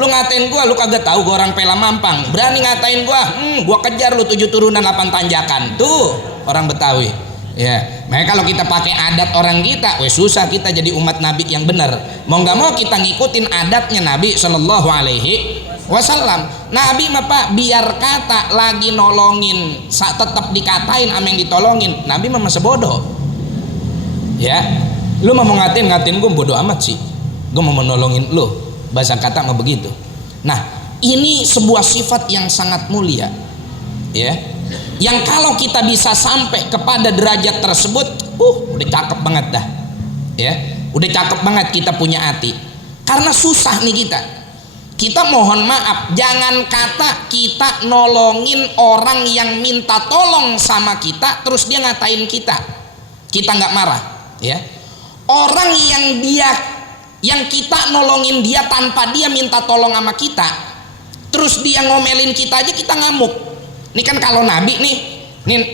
Lu ngatain gua, lu kagak tahu gua orang Pela Mampang, berani ngatain gua, gua kejar lu 7 turunan 8 tanjakan. Tuh orang Betawi. Ya, makanya kalau kita pakai adat orang kita, susah kita jadi umat Nabi yang benar. Mau nggak mau kita ngikutin adatnya Nabi Shallallahu Alaihi Wasallam. Nabi mah Pak, biar kata lagi nolongin tetap dikatain sama yang ditolongin. Nabi mah masa bodoh. Ya, lu mau ngatain gue bodoh amat sih. Gue mau menolongin lu. Bahasa kata mah begitu. Nah, ini sebuah sifat yang sangat mulia. Ya, yang kalau kita bisa sampai kepada derajat tersebut, udah cakep banget dah. Ya, udah cakep banget kita punya hati. Karena susah nih kita. Kita mohon maaf, jangan kata kita nolongin orang yang minta tolong sama kita, terus dia ngatain kita nggak marah, ya. Orang yang kita nolongin dia tanpa dia minta tolong sama kita, terus dia ngomelin kita aja kita ngamuk. Ini kan kalau Nabi nih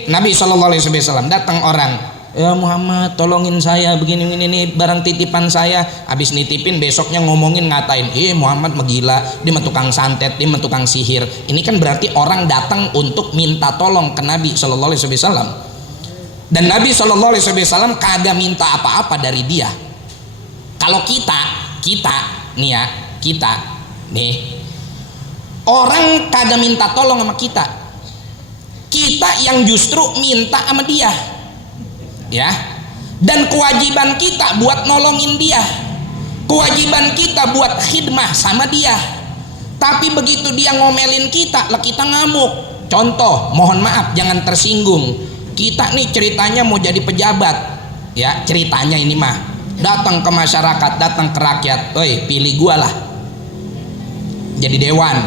Nabi Shallallahu Alaihi Wasallam datang orang, ya Muhammad tolongin saya begini nih barang titipan saya, habis nitipin besoknya ngomongin ngatain, Muhammad megila, dia mah tukang santet, dia mah tukang sihir. Ini kan berarti orang datang untuk minta tolong ke Nabi Shallallahu Alaihi Wasallam, dan Nabi Shallallahu Alaihi Wasallam kagak minta apa-apa dari dia. Kalau kita nih orang kagak minta tolong sama kita yang justru minta sama dia. Ya, Dan kewajiban kita buat nolongin dia, kewajiban kita buat khidmah sama dia. Tapi begitu dia ngomelin kita, lah kita ngamuk. Contoh, mohon maaf jangan tersinggung, kita nih ceritanya mau jadi pejabat ya, ceritanya ini mah datang ke masyarakat, datang ke rakyat, oi pilih gua lah jadi dewan,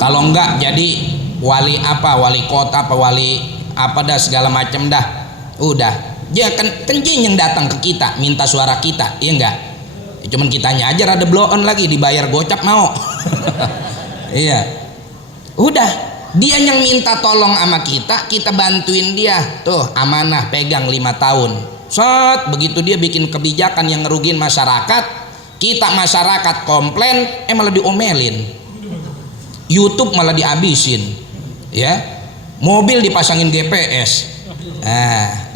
kalau enggak jadi wali apa, wali kota apa, wali apa dah segala macam dah. Udah dia kan yang datang ke kita minta suara kita, iya enggak? Cuman kitanya aja rada blow on lagi, dibayar gocap mau. Iya, udah dia yang minta tolong sama kita, kita bantuin dia, tuh amanah pegang 5 tahun. Set, begitu dia bikin kebijakan yang ngerugiin masyarakat, kita masyarakat komplain, malah diomelin, YouTube malah dihabisin, ya, mobil dipasangin GPS.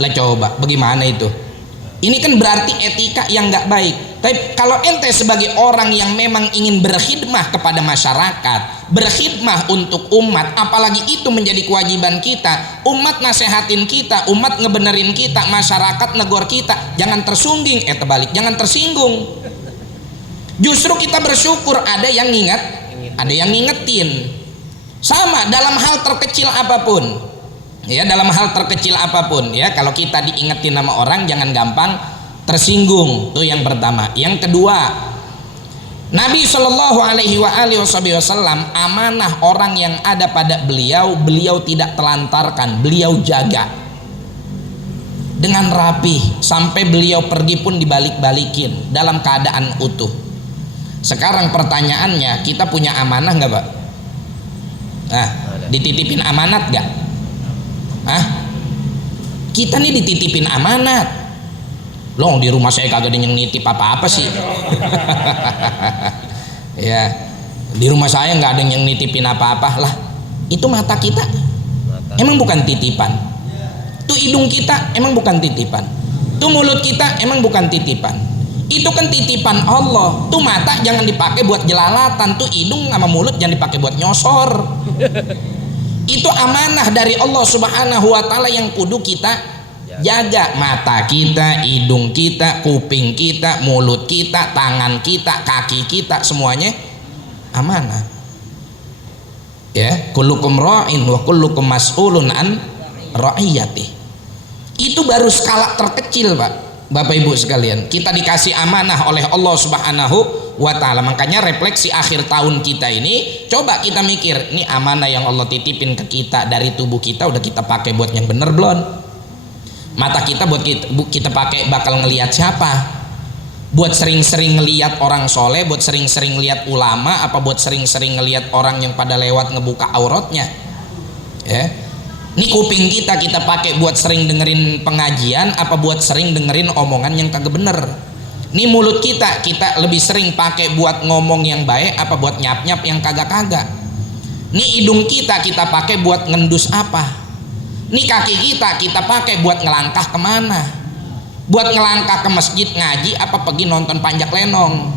Lah coba bagaimana itu? Ini kan berarti etika yang nggak baik. Tapi kalau ente sebagai orang yang memang ingin berkhidmah kepada masyarakat, berkhidmah untuk umat, apalagi itu menjadi kewajiban kita, umat nasehatin kita, umat ngebenerin kita, masyarakat negor kita, jangan tersungking, terbalik, jangan tersinggung. Justru kita bersyukur ada yang ngingat, ada yang ngingetin. Sama dalam hal terkecil apapun, ya, dalam hal terkecil apapun, ya, kalau kita diingetin sama orang jangan gampang tersinggung. Itu yang pertama. Yang kedua, Nabi Shallallahu Alaihi Wasallam amanah orang yang ada pada beliau, beliau tidak telantarkan, beliau jaga dengan rapi sampai beliau pergi pun dibalik-balikin dalam keadaan utuh. Sekarang pertanyaannya, kita punya amanah nggak, Pak? Nah, dititipin amanat nggak? Kita nih dititipin amanat. Loh, di rumah saya kagak ada yang nitip apa-apa sih. Ya, di rumah saya nggak ada yang nitipin apa-apa lah. Itu mata kita emang bukan titipan. Itu hidung kita emang bukan titipan. Itu mulut kita emang bukan titipan. Itu kan titipan Allah. Tuh mata jangan dipakai buat jelalatan. Tuh hidung sama mulut jangan dipakai buat nyosor. Itu amanah dari Allah Subhanahu wa Ta'ala yang kudu kita jaga. Mata kita, hidung kita, kuping kita, mulut kita, tangan kita, kaki kita, semuanya amanah. Ya, kullukum ra'in wa kullukum mas'ulun an ra'iyati. Itu baru skala terkecil, Pak. Bapak Ibu sekalian, kita dikasih amanah oleh Allah Subhanahu wa Ta'ala. Makanya refleksi akhir tahun kita ini, coba kita mikir, ini amanah yang Allah titipin ke kita dari tubuh kita, udah kita pakai buat yang bener belum? Mata kita buat kita pakai bakal ngelihat siapa? Buat sering-sering ngelihat orang soleh, buat sering-sering ngelihat ulama, apa buat sering-sering ngelihat orang yang pada lewat ngebuka auratnya? Ya. Ini kuping kita pakai buat sering dengerin pengajian, apa buat sering dengerin omongan yang kagak bener? Ini mulut kita lebih sering pakai buat ngomong yang baik, apa buat nyap-nyap yang kagak-kagak? Ini hidung kita pakai buat ngendus apa? Ini kaki kita pakai buat ngelangkah kemana? Buat ngelangkah ke masjid ngaji, apa pergi nonton panjak lenong?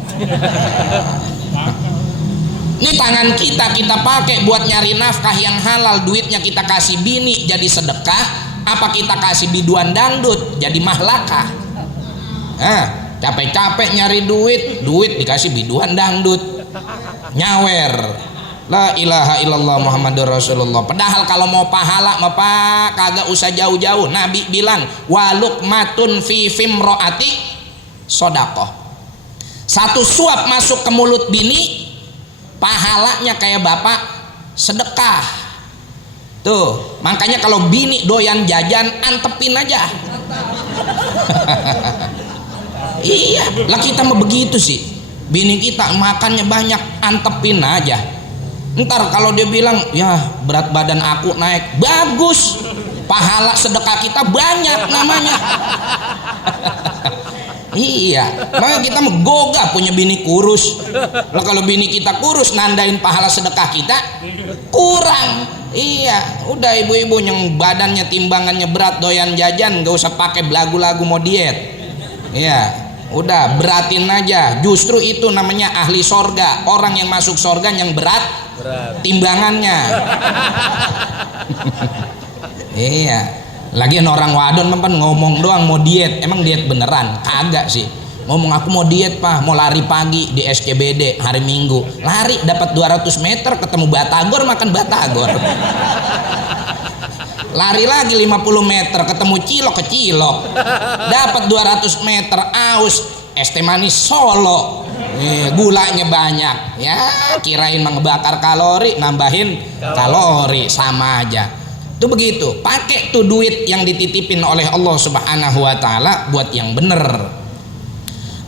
Ini tangan kita pakai buat nyari nafkah yang halal, duitnya kita kasih bini jadi sedekah, apa kita kasih biduan dangdut jadi mahlakah? Capek-capek nyari duit dikasih biduan dangdut, nyawer. La ilaha illallah Muhammadur Rasulullah. Padahal kalau mau pahala mah Pak kagak usah jauh-jauh. Nabi bilang walukmatun fi fimroati sodakoh. Satu suap masuk ke mulut bini, pahalanya kayak bapak sedekah. Tuh, makanya kalau bini doyan jajan, antepin aja. Iya, lah kita mah begitu sih. Bini kita makannya banyak, antepin aja. Ntar kalau dia bilang, ya berat badan aku naik, bagus, pahala sedekah kita banyak namanya. Iya, makanya kita megogah punya bini kurus. Lah kalau bini kita kurus, nandain pahala sedekah kita kurang. Iya, udah ibu-ibu yang badannya timbangannya berat doyan jajan, gak usah pakai belagu-lagu mau diet. Iya, udah beratin aja. Justru itu namanya ahli sorga, orang yang masuk sorga yang berat timbangannya. Iya, Lagian orang wadon kan ngomong doang mau diet, emang diet beneran? Kagak sih. Ngomong aku mau diet pak, mau lari pagi di SCBD hari Minggu, lari dapat 200 meter ketemu batagor, makan batagor. Lari lagi 50 meter ketemu cilok, ke cilok, dapat 200 meter aus, es teh manis Solo, gulanya banyak, ya kirain mengebakar kalori, nambahin kalori, sama aja. Itu begitu, pakai tuh duit yang dititipin oleh Allah Subhanahu wa taala buat yang bener.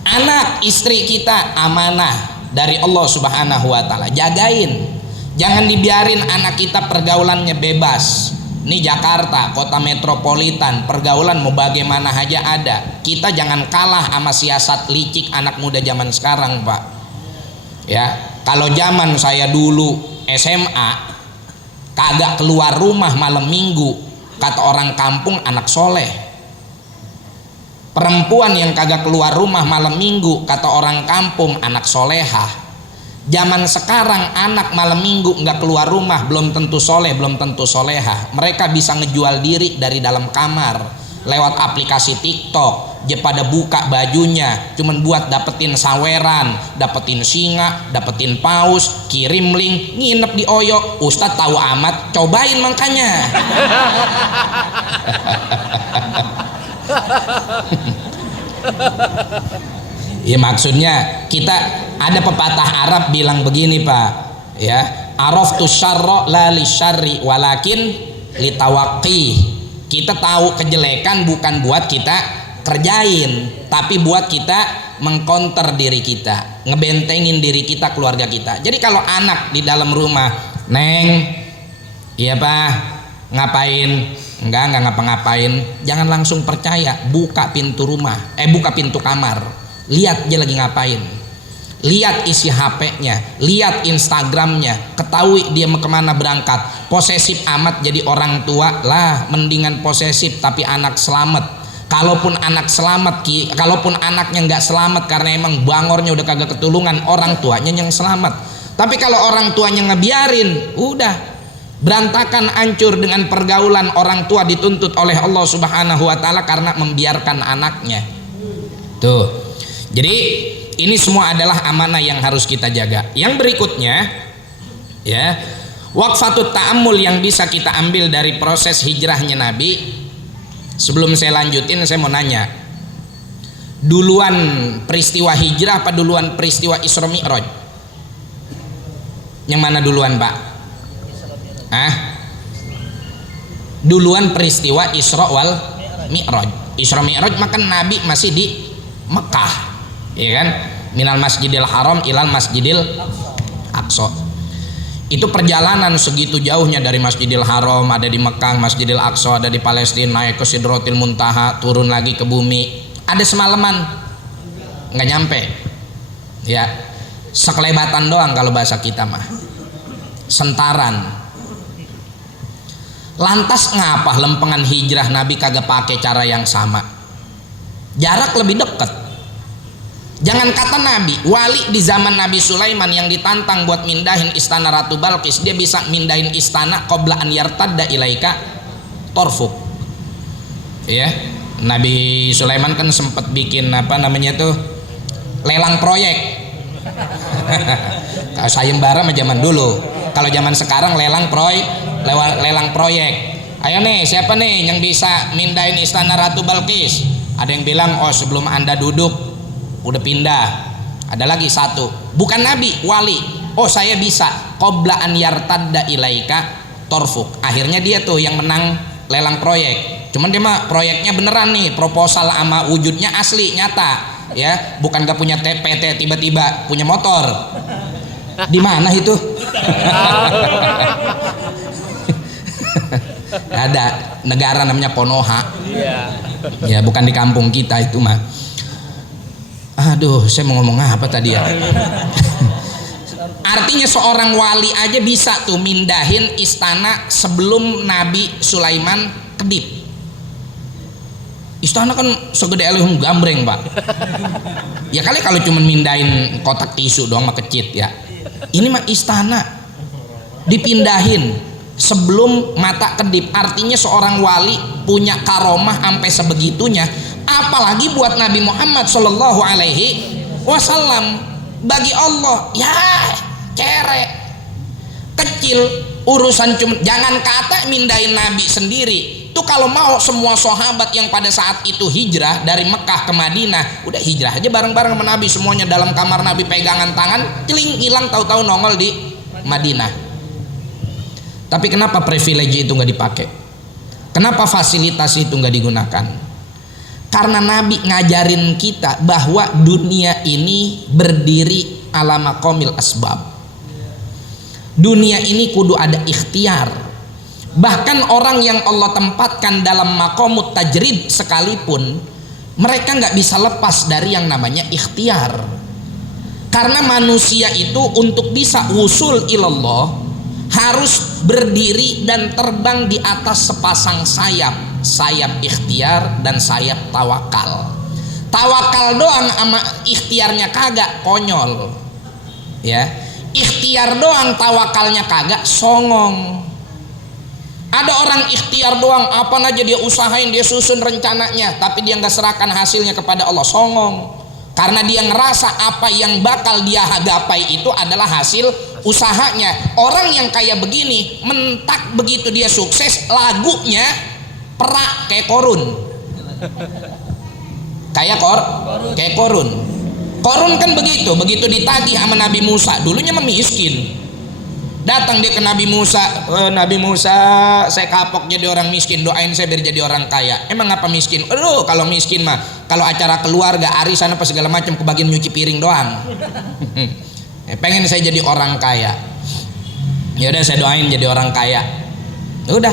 Anak istri kita amanah dari Allah Subhanahu wa taala, jagain. Jangan dibiarin anak kita pergaulannya bebas. Ini Jakarta, kota metropolitan, pergaulan mau bagaimana aja ada. Kita jangan kalah sama siasat licik anak muda zaman sekarang, Pak. Ya, kalau zaman saya dulu SMA, kagak keluar rumah malam minggu, kata orang kampung anak soleh. Perempuan yang kagak keluar rumah malam minggu, kata orang kampung anak solehah. Zaman sekarang anak malam minggu nggak keluar rumah belum tentu soleh, belum tentu solehah. Mereka bisa ngejual diri dari dalam kamar lewat aplikasi TikTok. Dia pada buka bajunya cuman buat dapetin saweran, dapetin singa, dapetin paus, kirim link, nginep di Oyo. Ustadz tahu amat, cobain makanya. Ya maksudnya kita ada pepatah Arab bilang begini Pak, ya, araftu syarra la li syarri walakin litawaqqi. Kita tahu kejelekan bukan buat kita kerjain, tapi buat kita mengcounter diri kita, ngebentengin diri kita, keluarga kita. Jadi kalau anak di dalam rumah, Neng, iya Pak, ngapain? Enggak ngapa-ngapain, jangan langsung percaya. Buka pintu rumah, buka pintu kamar, lihat dia lagi ngapain, lihat isi HP-nya, lihat Instagramnya, ketahui dia mau kemana berangkat. Posesif amat jadi orang tua lah, mendingan posesif tapi anak selamat. Kalaupun anak selamat, kalaupun anaknya nggak selamat karena emang bangornya udah kagak ketulungan, orang tuanya yang selamat. Tapi kalau orang tuanya ngebiarin, udah berantakan, hancur dengan pergaulan. Orang tua dituntut oleh Allah Subhanahu wa taala karena membiarkan anaknya. Tuh. Jadi ini semua adalah amanah yang harus kita jaga. Yang berikutnya, ya, waqfatut ta'ammul yang bisa kita ambil dari proses hijrahnya Nabi. Sebelum saya lanjutin, saya mau nanya, duluan peristiwa hijrah apa duluan peristiwa Isra Mi'raj? Yang mana duluan Pak? Duluan peristiwa Isra wal Mi'raj. Isra Mi'raj maka Nabi masih di Mekah, ya kan? Minal Masjidil Haram ilal Masjidil Aqsa. Itu perjalanan segitu jauhnya dari Masjidil Haram, ada di Mekah, Masjidil Aqsa ada di Palestina, naik ke Sidratil Muntaha, turun lagi ke bumi. Ada semalaman, nggak nyampe, ya, sekelebatan doang kalau bahasa kita mah, sentaran. Lantas ngapa lempengan hijrah Nabi kagak pakai cara yang sama? Jarak lebih dekat. Jangan kata Nabi, wali di zaman Nabi Sulaiman yang ditantang buat mindahin istana Ratu Balqis, dia bisa mindahin istana qabla an yartadda ilaika torfuk. Ya, Nabi Sulaiman kan sempat bikin apa namanya tuh, lelang proyek. Kalau sayembara mah zaman dulu. Kalau zaman sekarang lelang proyek. Ayo nih, siapa nih yang bisa mindahin istana Ratu Balqis? Ada yang bilang, oh sebelum Anda duduk udah pindah. Ada lagi satu, bukan Nabi, wali. Oh saya bisa, qabla an yartadda ilaika torfuk. Akhirnya dia tuh yang menang lelang proyek. Cuman dia mah proyeknya beneran nih, proposal sama wujudnya asli, nyata. Ya, bukan gak punya PT tiba-tiba punya motor. Di mana itu? Ada negara namanya Konoha. Ya, bukan di kampung kita itu mah. Aduh, saya mau ngomong apa tadi ya? Artinya seorang wali aja bisa tuh mindahin istana sebelum Nabi Sulaiman kedip. Istana kan segede elehum gambreng Pak. Ya kali kalau cuma mindahin kotak tisu doang mah kecit ya. Ini mah istana dipindahin. sebelum mata kedip. Artinya seorang wali punya karomah sampai sebegitunya, apalagi buat Nabi Muhammad Shallallahu Alaihi Wasallam. Bagi Allah ya cerek kecil urusan. Cuma jangan kata mindahin Nabi sendiri tuh, kalau mau semua sahabat yang pada saat itu hijrah dari Mekah ke Madinah, udah hijrah aja bareng-bareng sama Nabi, semuanya dalam kamar Nabi pegangan tangan, celing hilang, tahu-tahu nongol di Madinah. Tapi kenapa privilege itu nggak dipakai? Kenapa fasilitas itu nggak digunakan? Karena Nabi ngajarin kita bahwa dunia ini berdiri ala maqamil asbab. Dunia ini kudu ada ikhtiar. Bahkan orang yang Allah tempatkan dalam maqamut tajrid sekalipun, mereka nggak bisa lepas dari yang namanya ikhtiar. Karena manusia itu untuk bisa wusul ilallah harus berdiri dan terbang di atas sepasang sayap, sayap ikhtiar dan sayap tawakal. Tawakal doang sama ikhtiarnya kagak, konyol. Ya, ikhtiar doang tawakalnya kagak, songong. Ada orang ikhtiar doang, apa aja dia usahain, dia susun rencananya, tapi dia nggak serahkan hasilnya kepada Allah, songong. Karena dia ngerasa apa yang bakal dia gapai itu adalah hasil usahanya. Orang yang kayak begini, mentak begitu dia sukses, lagunya perak kayak korun. Kayak korun. Korun kan begitu ditagih sama Nabi Musa, dulunya miskin. Datang dia ke Nabi Musa, Nabi Musa, saya kapok jadi orang miskin, doain saya biar jadi orang kaya. Emang apa miskin? Aduh, kalau miskin mah, kalau acara keluarga, arisan apa segala macam, kebagian nyuci piring doang. Pengen saya jadi orang kaya. Ya udah, saya doain jadi orang kaya. Udah,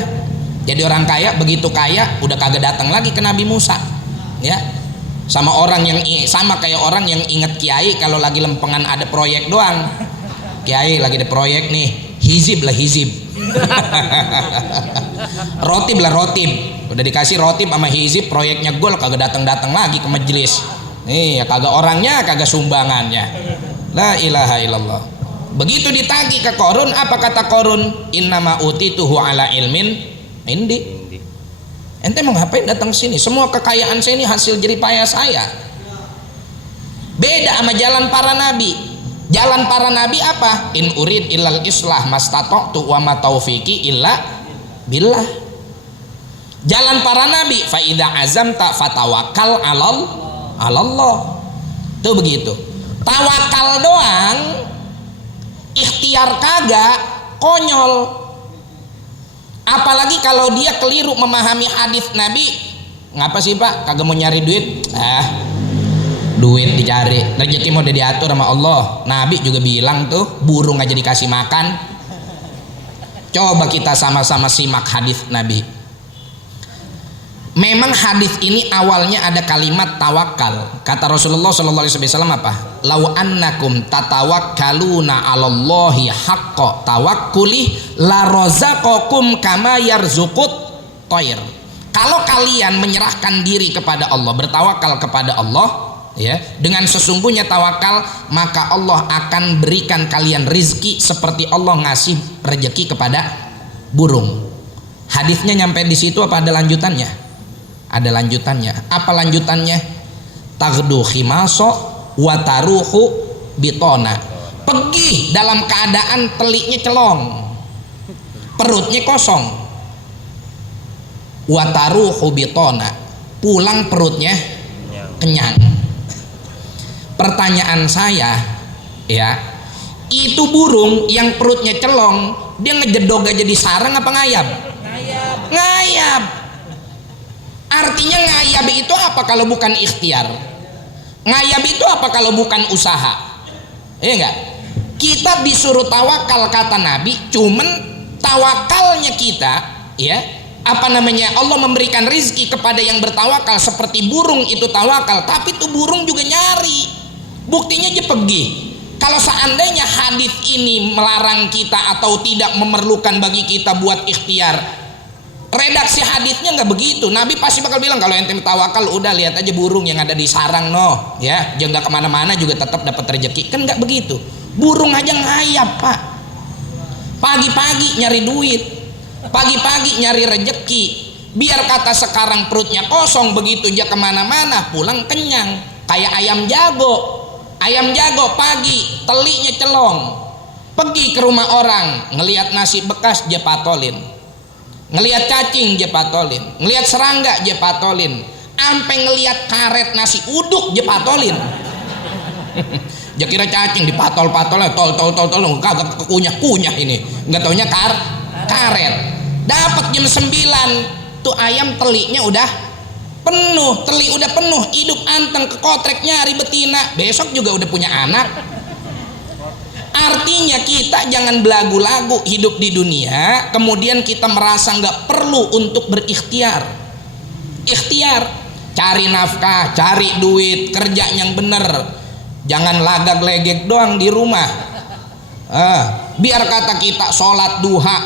jadi orang kaya, begitu kaya, udah kagak datang lagi ke Nabi Musa. Ya, sama kayak orang yang inget kiai kalau lagi lempengan ada proyek doang. Kiai lagi ada proyek nih, hizib. Rotib. Udah dikasih rotib sama hizib, proyeknya gol, kagak datang lagi ke majelis. Nih, ya kagak orangnya, kagak sumbangannya. La ilaha illallah. Begitu ditagih ke Korun, apa kata Korun? Innama utituhu ala ilmin indi. Ente mau ngapain datang sini? Semua kekayaan saya ini hasil jerih payah saya. Beda sama jalan para nabi. Jalan para nabi apa? In urid illal islah mastata'tu wa ma taufiqi illa billah. Jalan para nabi fa idza azamta fatawakkal 'alallah. Tuh begitu. Tawakal doang, ikhtiar kagak, konyol. Apalagi kalau dia keliru memahami hadis Nabi. Ngapa sih Pak? Kagak mau nyari duit? Duit dicari, rezeki mau udah diatur sama Allah. Nabi juga bilang tuh, burung aja dikasih makan. Coba kita sama-sama simak hadis Nabi. Memang hadis ini awalnya ada kalimat tawakal. Kata Rasulullah SAW apa? Lau annakum tatawakkaluna 'alallahi haqqa tawakkuli la razaqakum kama yarzuqut thair. Kalau kalian menyerahkan diri kepada Allah, bertawakal kepada Allah, ya, dengan sesungguhnya tawakal, maka Allah akan berikan kalian rizki seperti Allah ngasih rezeki kepada burung. Hadisnya nyampe di situ apa ada lanjutannya? Ada lanjutannya. Apa lanjutannya? Taghdu khimaso wa taruhu bitona. Pergi dalam keadaan teliknya celong, perutnya kosong. Wa taruhu bitona. Pulang perutnya kenyang. Pertanyaan saya, ya, itu burung yang perutnya celong, dia ngejedog aja di sarang apa ngayap? Ngayap. Artinya ngayab itu apa kalau bukan ikhtiar? Ngayab itu apa kalau bukan usaha? Iya enggak? Kita disuruh tawakal kata Nabi, cuman tawakalnya kita, ya, apa namanya, Allah memberikan rizki kepada yang bertawakal seperti burung itu tawakal, tapi tuh burung juga nyari. Buktinya aja pergi. Kalau seandainya hadis ini melarang kita atau tidak memerlukan bagi kita buat ikhtiar, redaksi hadisnya nggak begitu. Nabi pasti bakal bilang kalau ente tawakal udah lihat aja burung yang ada di sarang, no, ya, jangan nggak kemana-mana juga tetap dapat rezeki. Kan nggak begitu. Burung aja ngayap Pak. Pagi-pagi nyari duit. Pagi-pagi nyari rejeki, biar kata sekarang perutnya kosong, begitu dia kemana-mana pulang kenyang. Kayak ayam jago. Ayam jago pagi teliknya celong, pergi ke rumah orang, ngelihat nasi bekas dia patolin, ngelihat cacing dia patolin, ngelihat serangga dia patolin, ampe ngelihat karet nasi uduk dia patolin. Dia kira cacing dipatol-patol, kagak kunyah-kunyah ini, nggak taunya karet. Dapat jam 9 tuh ayam teliknya udah penuh, telik udah penuh, hidup anteng ke kotrek nyari betina, besok juga udah punya anak. Artinya kita jangan belagu-lagu hidup di dunia kemudian kita merasa nggak perlu untuk berikhtiar. Ikhtiar, cari nafkah, cari duit, kerja yang bener, jangan lagak-legek doang di rumah. Biar kata kita sholat duha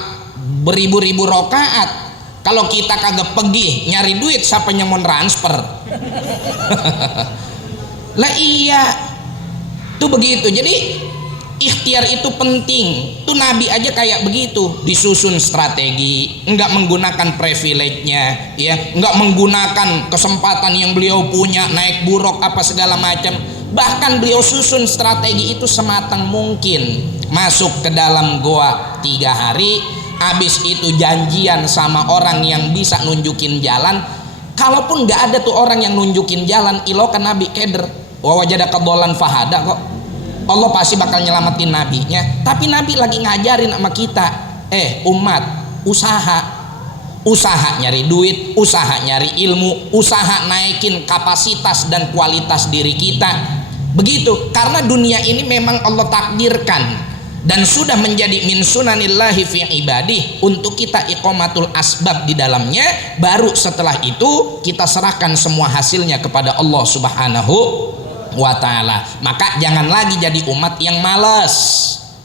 beribu-ribu rokaat, kalau kita kagak pergi nyari duit, siapa yang mau transfer? Lah iya, tuh begitu. Jadi ikhtiar itu penting. Tuh Nabi aja kayak begitu, disusun strategi, enggak menggunakan privilege-nya, ya, enggak menggunakan kesempatan yang beliau punya naik buruk apa segala macam. Bahkan beliau susun strategi itu sematang mungkin. Masuk ke dalam goa 3 hari. Habis itu janjian sama orang yang bisa nunjukin jalan. Kalaupun nggak ada tuh orang yang nunjukin jalan, ilokan Nabi keder, wa wajadaka dhallan fahada kok. Allah pasti bakal nyelamatin nabinya. Tapi Nabi lagi ngajarin sama kita, umat, usaha nyari duit, usaha nyari ilmu, usaha naikin kapasitas dan kualitas diri kita. Begitu, karena dunia ini memang Allah takdirkan dan sudah menjadi min sunanillahi fi ibadih untuk kita iqamatul asbab di dalamnya. Baru setelah itu kita serahkan semua hasilnya kepada Allah Subhanahu wa ta'ala. Maka jangan lagi jadi umat yang malas,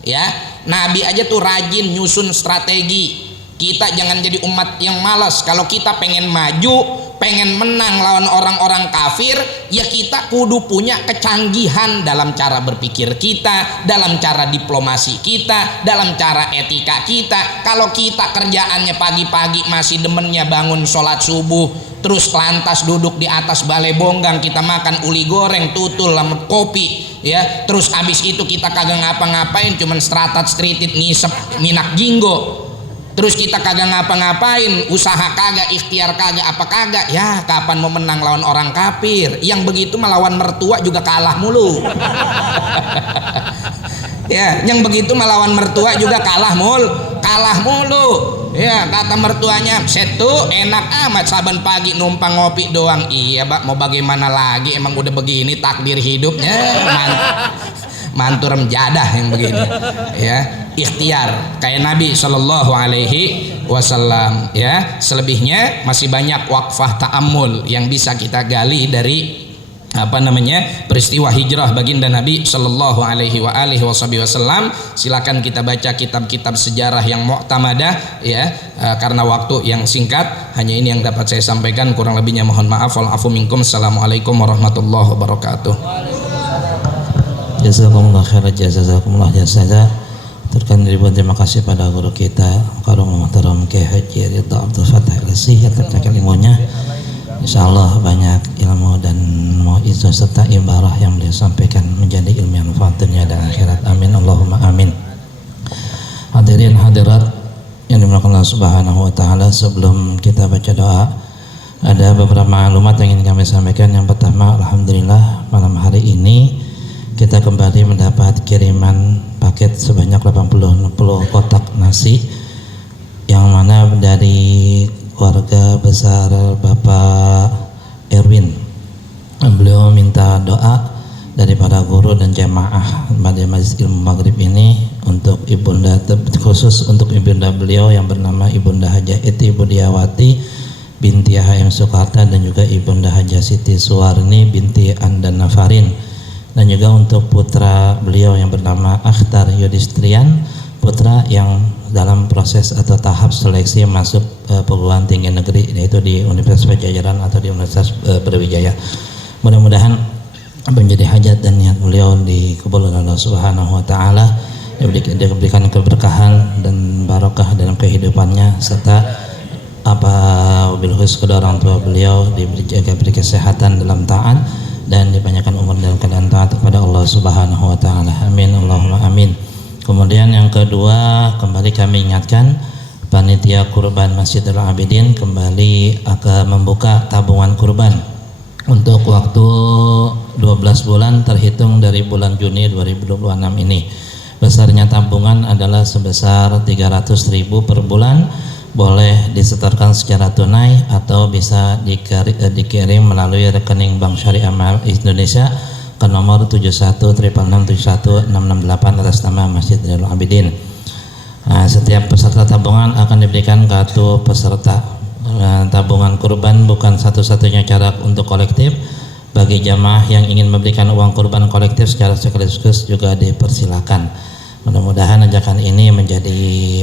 ya. Nabi aja tuh rajin nyusun strategi. Kita jangan jadi umat yang malas. Kalau kita pengen maju, pengen menang lawan orang-orang kafir, ya kita kudu punya kecanggihan dalam cara berpikir kita, dalam cara diplomasi kita, dalam cara etika kita. Kalau kita kerjaannya pagi-pagi masih demennya bangun sholat subuh, terus lantas duduk di atas balai bonggang, kita makan uli goreng, tutul sama kopi, ya. Terus abis itu kita kagak ngapa-ngapain, cuman stratat stritit ngisep minak jinggo. Terus kita kagak ngapa-ngapain, usaha kagak, ikhtiar kagak, apa kagak, ya kapan mau menang lawan orang kafir? Yang begitu melawan mertua juga kalah mulu. Ya, yang begitu melawan mertua juga kalah mulu. Ya, kata mertuanya, "Setu enak amat saban pagi numpang ngopi doang." Iya, Pak, mau bagaimana lagi, emang udah begini takdir hidupnya. Mantu remjadah yang begini, ya. Ikhtiar kayak Nabi Shallallahu Alaihi Wasallam, ya. Selebihnya masih banyak wakfah ta'ammul yang bisa kita gali dari peristiwa hijrah baginda Nabi Shallallahu Alaihi Wasallam. Silakan kita baca kitab-kitab sejarah yang mu'tamadah, ya. Karena waktu yang singkat, hanya ini yang dapat saya sampaikan. Kurang lebihnya mohon maaf. Wa'afu minkum. Assalamualaikum warahmatullahi wabarakatuh. Jazakumullah khairan jazakumullah jazaza. Terima kasih pada guru kita Karomul Muhtaram Kiai Haji Ridha Abdul Fattah Al-Sih atas ilmunya. Insyaallah banyak ilmu dan mau'izah serta ibarah yang beliau sampaikan menjadi ilmu yang manfaat dunia dan akhirat. Amin Allahumma amin. Hadirin hadirat yang dimuliakan Allah Subhanahu wa taala, sebelum kita baca doa, ada beberapa maklumat yang ingin kami sampaikan. Yang pertama, alhamdulillah malam hari ini kita kembali mendapat kiriman paket sebanyak 80 kotak nasi yang mana dari keluarga besar Bapak Erwin. Beliau minta doa dari para guru dan jamaah pada Majelis Ilmu Maghrib ini untuk ibunda, khusus untuk ibunda beliau yang bernama Ibunda Hajah Iti Budiawati binti H.M. Soekarta dan juga Ibunda Hajah Siti Suwarni binti Andan Nafarin, dan juga untuk putra beliau yang bernama Akhtar Yudistrian, putra yang dalam proses atau tahap seleksi masuk perguruan tinggi negeri, yaitu di Universitas Pajajaran atau di Universitas Brawijaya. Mudah-mudahan menjadi hajat dan niat beliau dikabulkan Allah Subhanahu wa taala. diberikan keberkahan dan barokah dalam kehidupannya, serta wabil kedua orang tua beliau diberi kesehatan dalam taat dan dipanjangkan umur dalam keadaan taat kepada Allah Subhanahu wa taala. Amin Allahumma amin. Kemudian yang kedua, kembali kami ingatkan panitia kurban Masjidil Abidin kembali akan membuka tabungan kurban untuk waktu 12 bulan terhitung dari bulan Juni 2026 ini. Besarnya tabungan adalah sebesar 300.000 per bulan, boleh disetorkan secara tunai atau bisa dikirim melalui rekening Bank Syariah Indonesia ke nomor 7136671668 atas nama Masjidil Abidin. Nah, setiap peserta tabungan akan diberikan kartu peserta. Tabungan kurban bukan satu-satunya cara untuk kolektif. Bagi jamaah yang ingin memberikan uang kurban kolektif secara sekaligus juga dipersilakan. Mudah-mudahan ajakan ini menjadi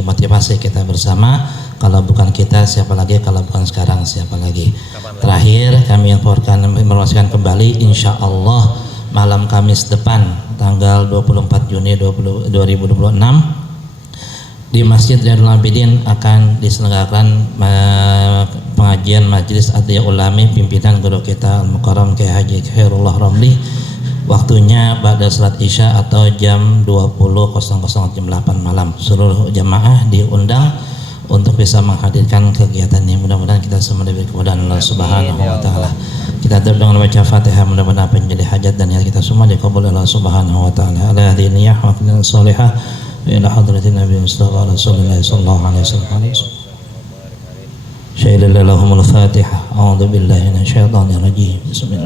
motivasi kita bersama. Kalau bukan kita siapa lagi, kalau bukan sekarang siapa lagi. Terakhir kami informasikan kembali, insya Allah malam Kamis depan tanggal 24 Juni 2026 di Masjid Riyadul Abidin akan diselenggarakan pengajian Majelis Adliyah Ulami pimpinan guru kita Al-Mukarram Kiai Haji Khairullah Ramli. Waktunya pada salat Isya atau jam 20.00 jam 8 malam. Seluruh jamaah diundang untuk bisa menghadirkan kegiatan ini. Mudah-mudahan kita semua diberi kemudahan Allah Subhanahu wa taala. Kita tutup dengan baca Fatihah, mudah-mudahan apa yang jadi hajat dan niat kita semua dikabul Allah Subhanahu wa taala. Ala hadiniyah wa qina salihah ila hadratin Nabi Mustafa Rasulullah sallallahu alaihi wasallam. Syailallahu al-Fatihah. A'udzu billahi minasyaitonir rajim. Bismillah.